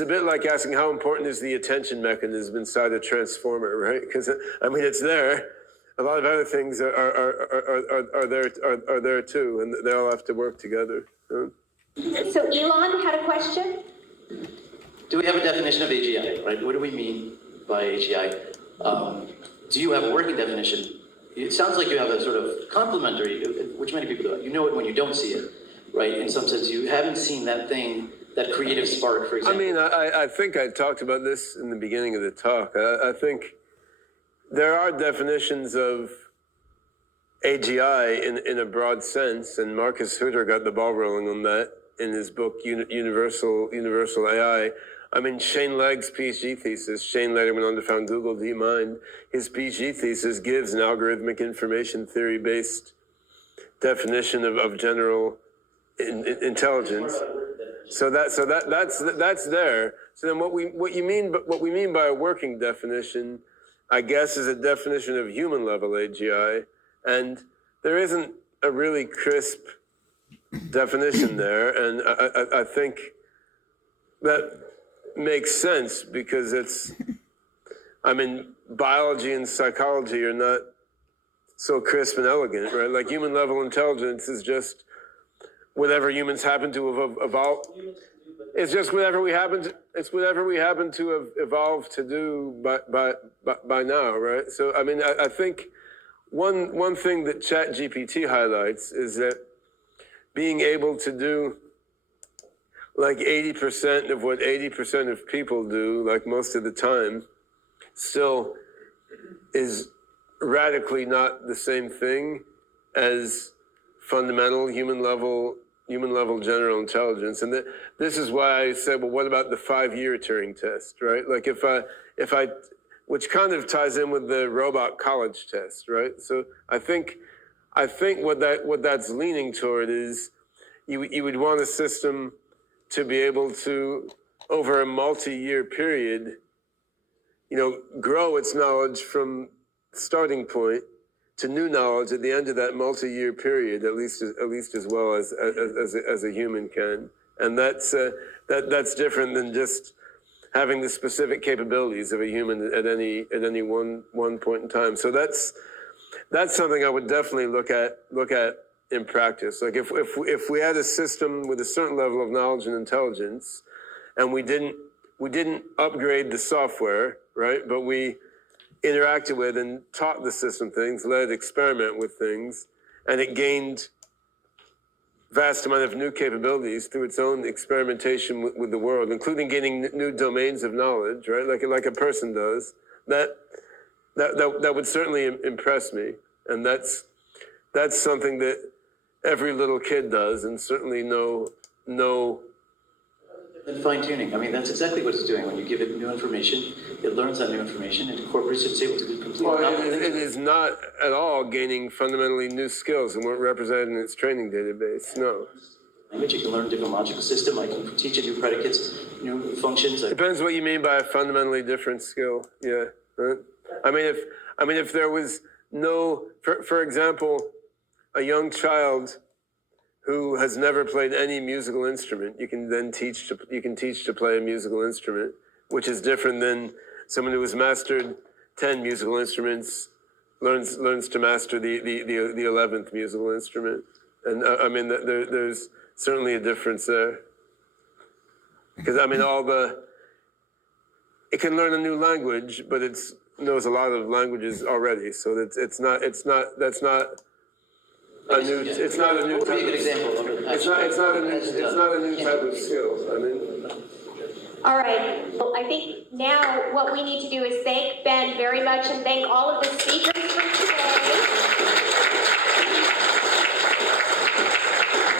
a bit like asking how important is the attention mechanism inside a transformer, right? Because I mean, it's there. A lot of other things are there too, and they all have to work together. So Elon had a question. Do we have a definition of AGI, right? What do we mean by AGI? Do you have a working definition? It sounds like you have a sort of complementary, which many people do. You know it when you don't see it, right? In some sense, you haven't seen that thing, that creative spark, for example. I mean, I think I talked about this in the beginning of the talk. I think there are definitions of AGI in a broad sense, and Marcus Hutter got the ball rolling on that in his book, Universal AI. I mean, Shane Legg's PhD thesis, Shane later went on to found Google DeepMind. His PhD thesis gives an algorithmic information theory-based definition of general intelligence. So that's there. So then what we mean by a working definition, I guess, is a definition of human level AGI, and there isn't a really crisp definition there, and I think that makes sense because biology and psychology are not so crisp and elegant, right? Like human level intelligence is just whatever humans happen to evolve. It's just whatever we happen to have evolved to do by now, right? So I mean, I think one thing that ChatGPT highlights is that being able to do like 80% of what 80% of people do, like most of the time, still is radically not the same thing as fundamental human level general intelligence. And this is why I said, well, what about the 5-year Turing test, right? Like if I, which kind of ties in with the robot college test, right? So I think what that's leaning toward is you would want a system to be able to, over a multi-year period, grow its knowledge from starting point to new knowledge at the end of that multi-year period, at least as well as a human can, and that's different than just having the specific capabilities of a human at any one point in time. So that's something I would definitely look at in practice. Like if we had a system with a certain level of knowledge and intelligence, and we didn't upgrade the software, right? But we interacted with and taught the system things, let it experiment with things, and it gained vast amount of new capabilities through its own experimentation with the world, including gaining new domains of knowledge, right? Like a person does. That would certainly impress me, and that's something that every little kid does, and certainly no And fine tuning. I mean, that's exactly what it's doing. When you give it new information, it learns that new information and incorporates it. It's able to do complete. Well, it is not at all gaining fundamentally new skills and weren't represented in its training database. No. Language, you can learn a different logical system. I can teach it new predicates, new functions. Depends what you mean by a fundamentally different skill. Yeah. I mean, if there was no, for example, a young child who has never played any musical instrument, you can then teach to play a musical instrument, which is different than someone who has mastered 10 musical instruments learns to master the 11th musical instrument. And I mean, there's certainly a difference there. Because I mean, it can learn a new language, but it knows a lot of languages already. So that's not a new. It's not a new What would type be a good of. example of it? It's not a new type of skill. I mean. All right, well, I think now what we need to do is thank Ben very much and thank all of the speakers for today.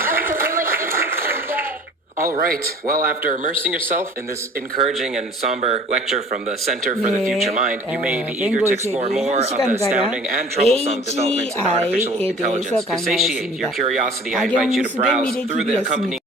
That was a really interesting day. All right. Well, after immersing yourself in this encouraging and somber lecture from the Center for the Future Mind, you may be eager to explore more of the astounding and troublesome developments in artificial intelligence. To satiate your curiosity, I invite you to browse through the accompanying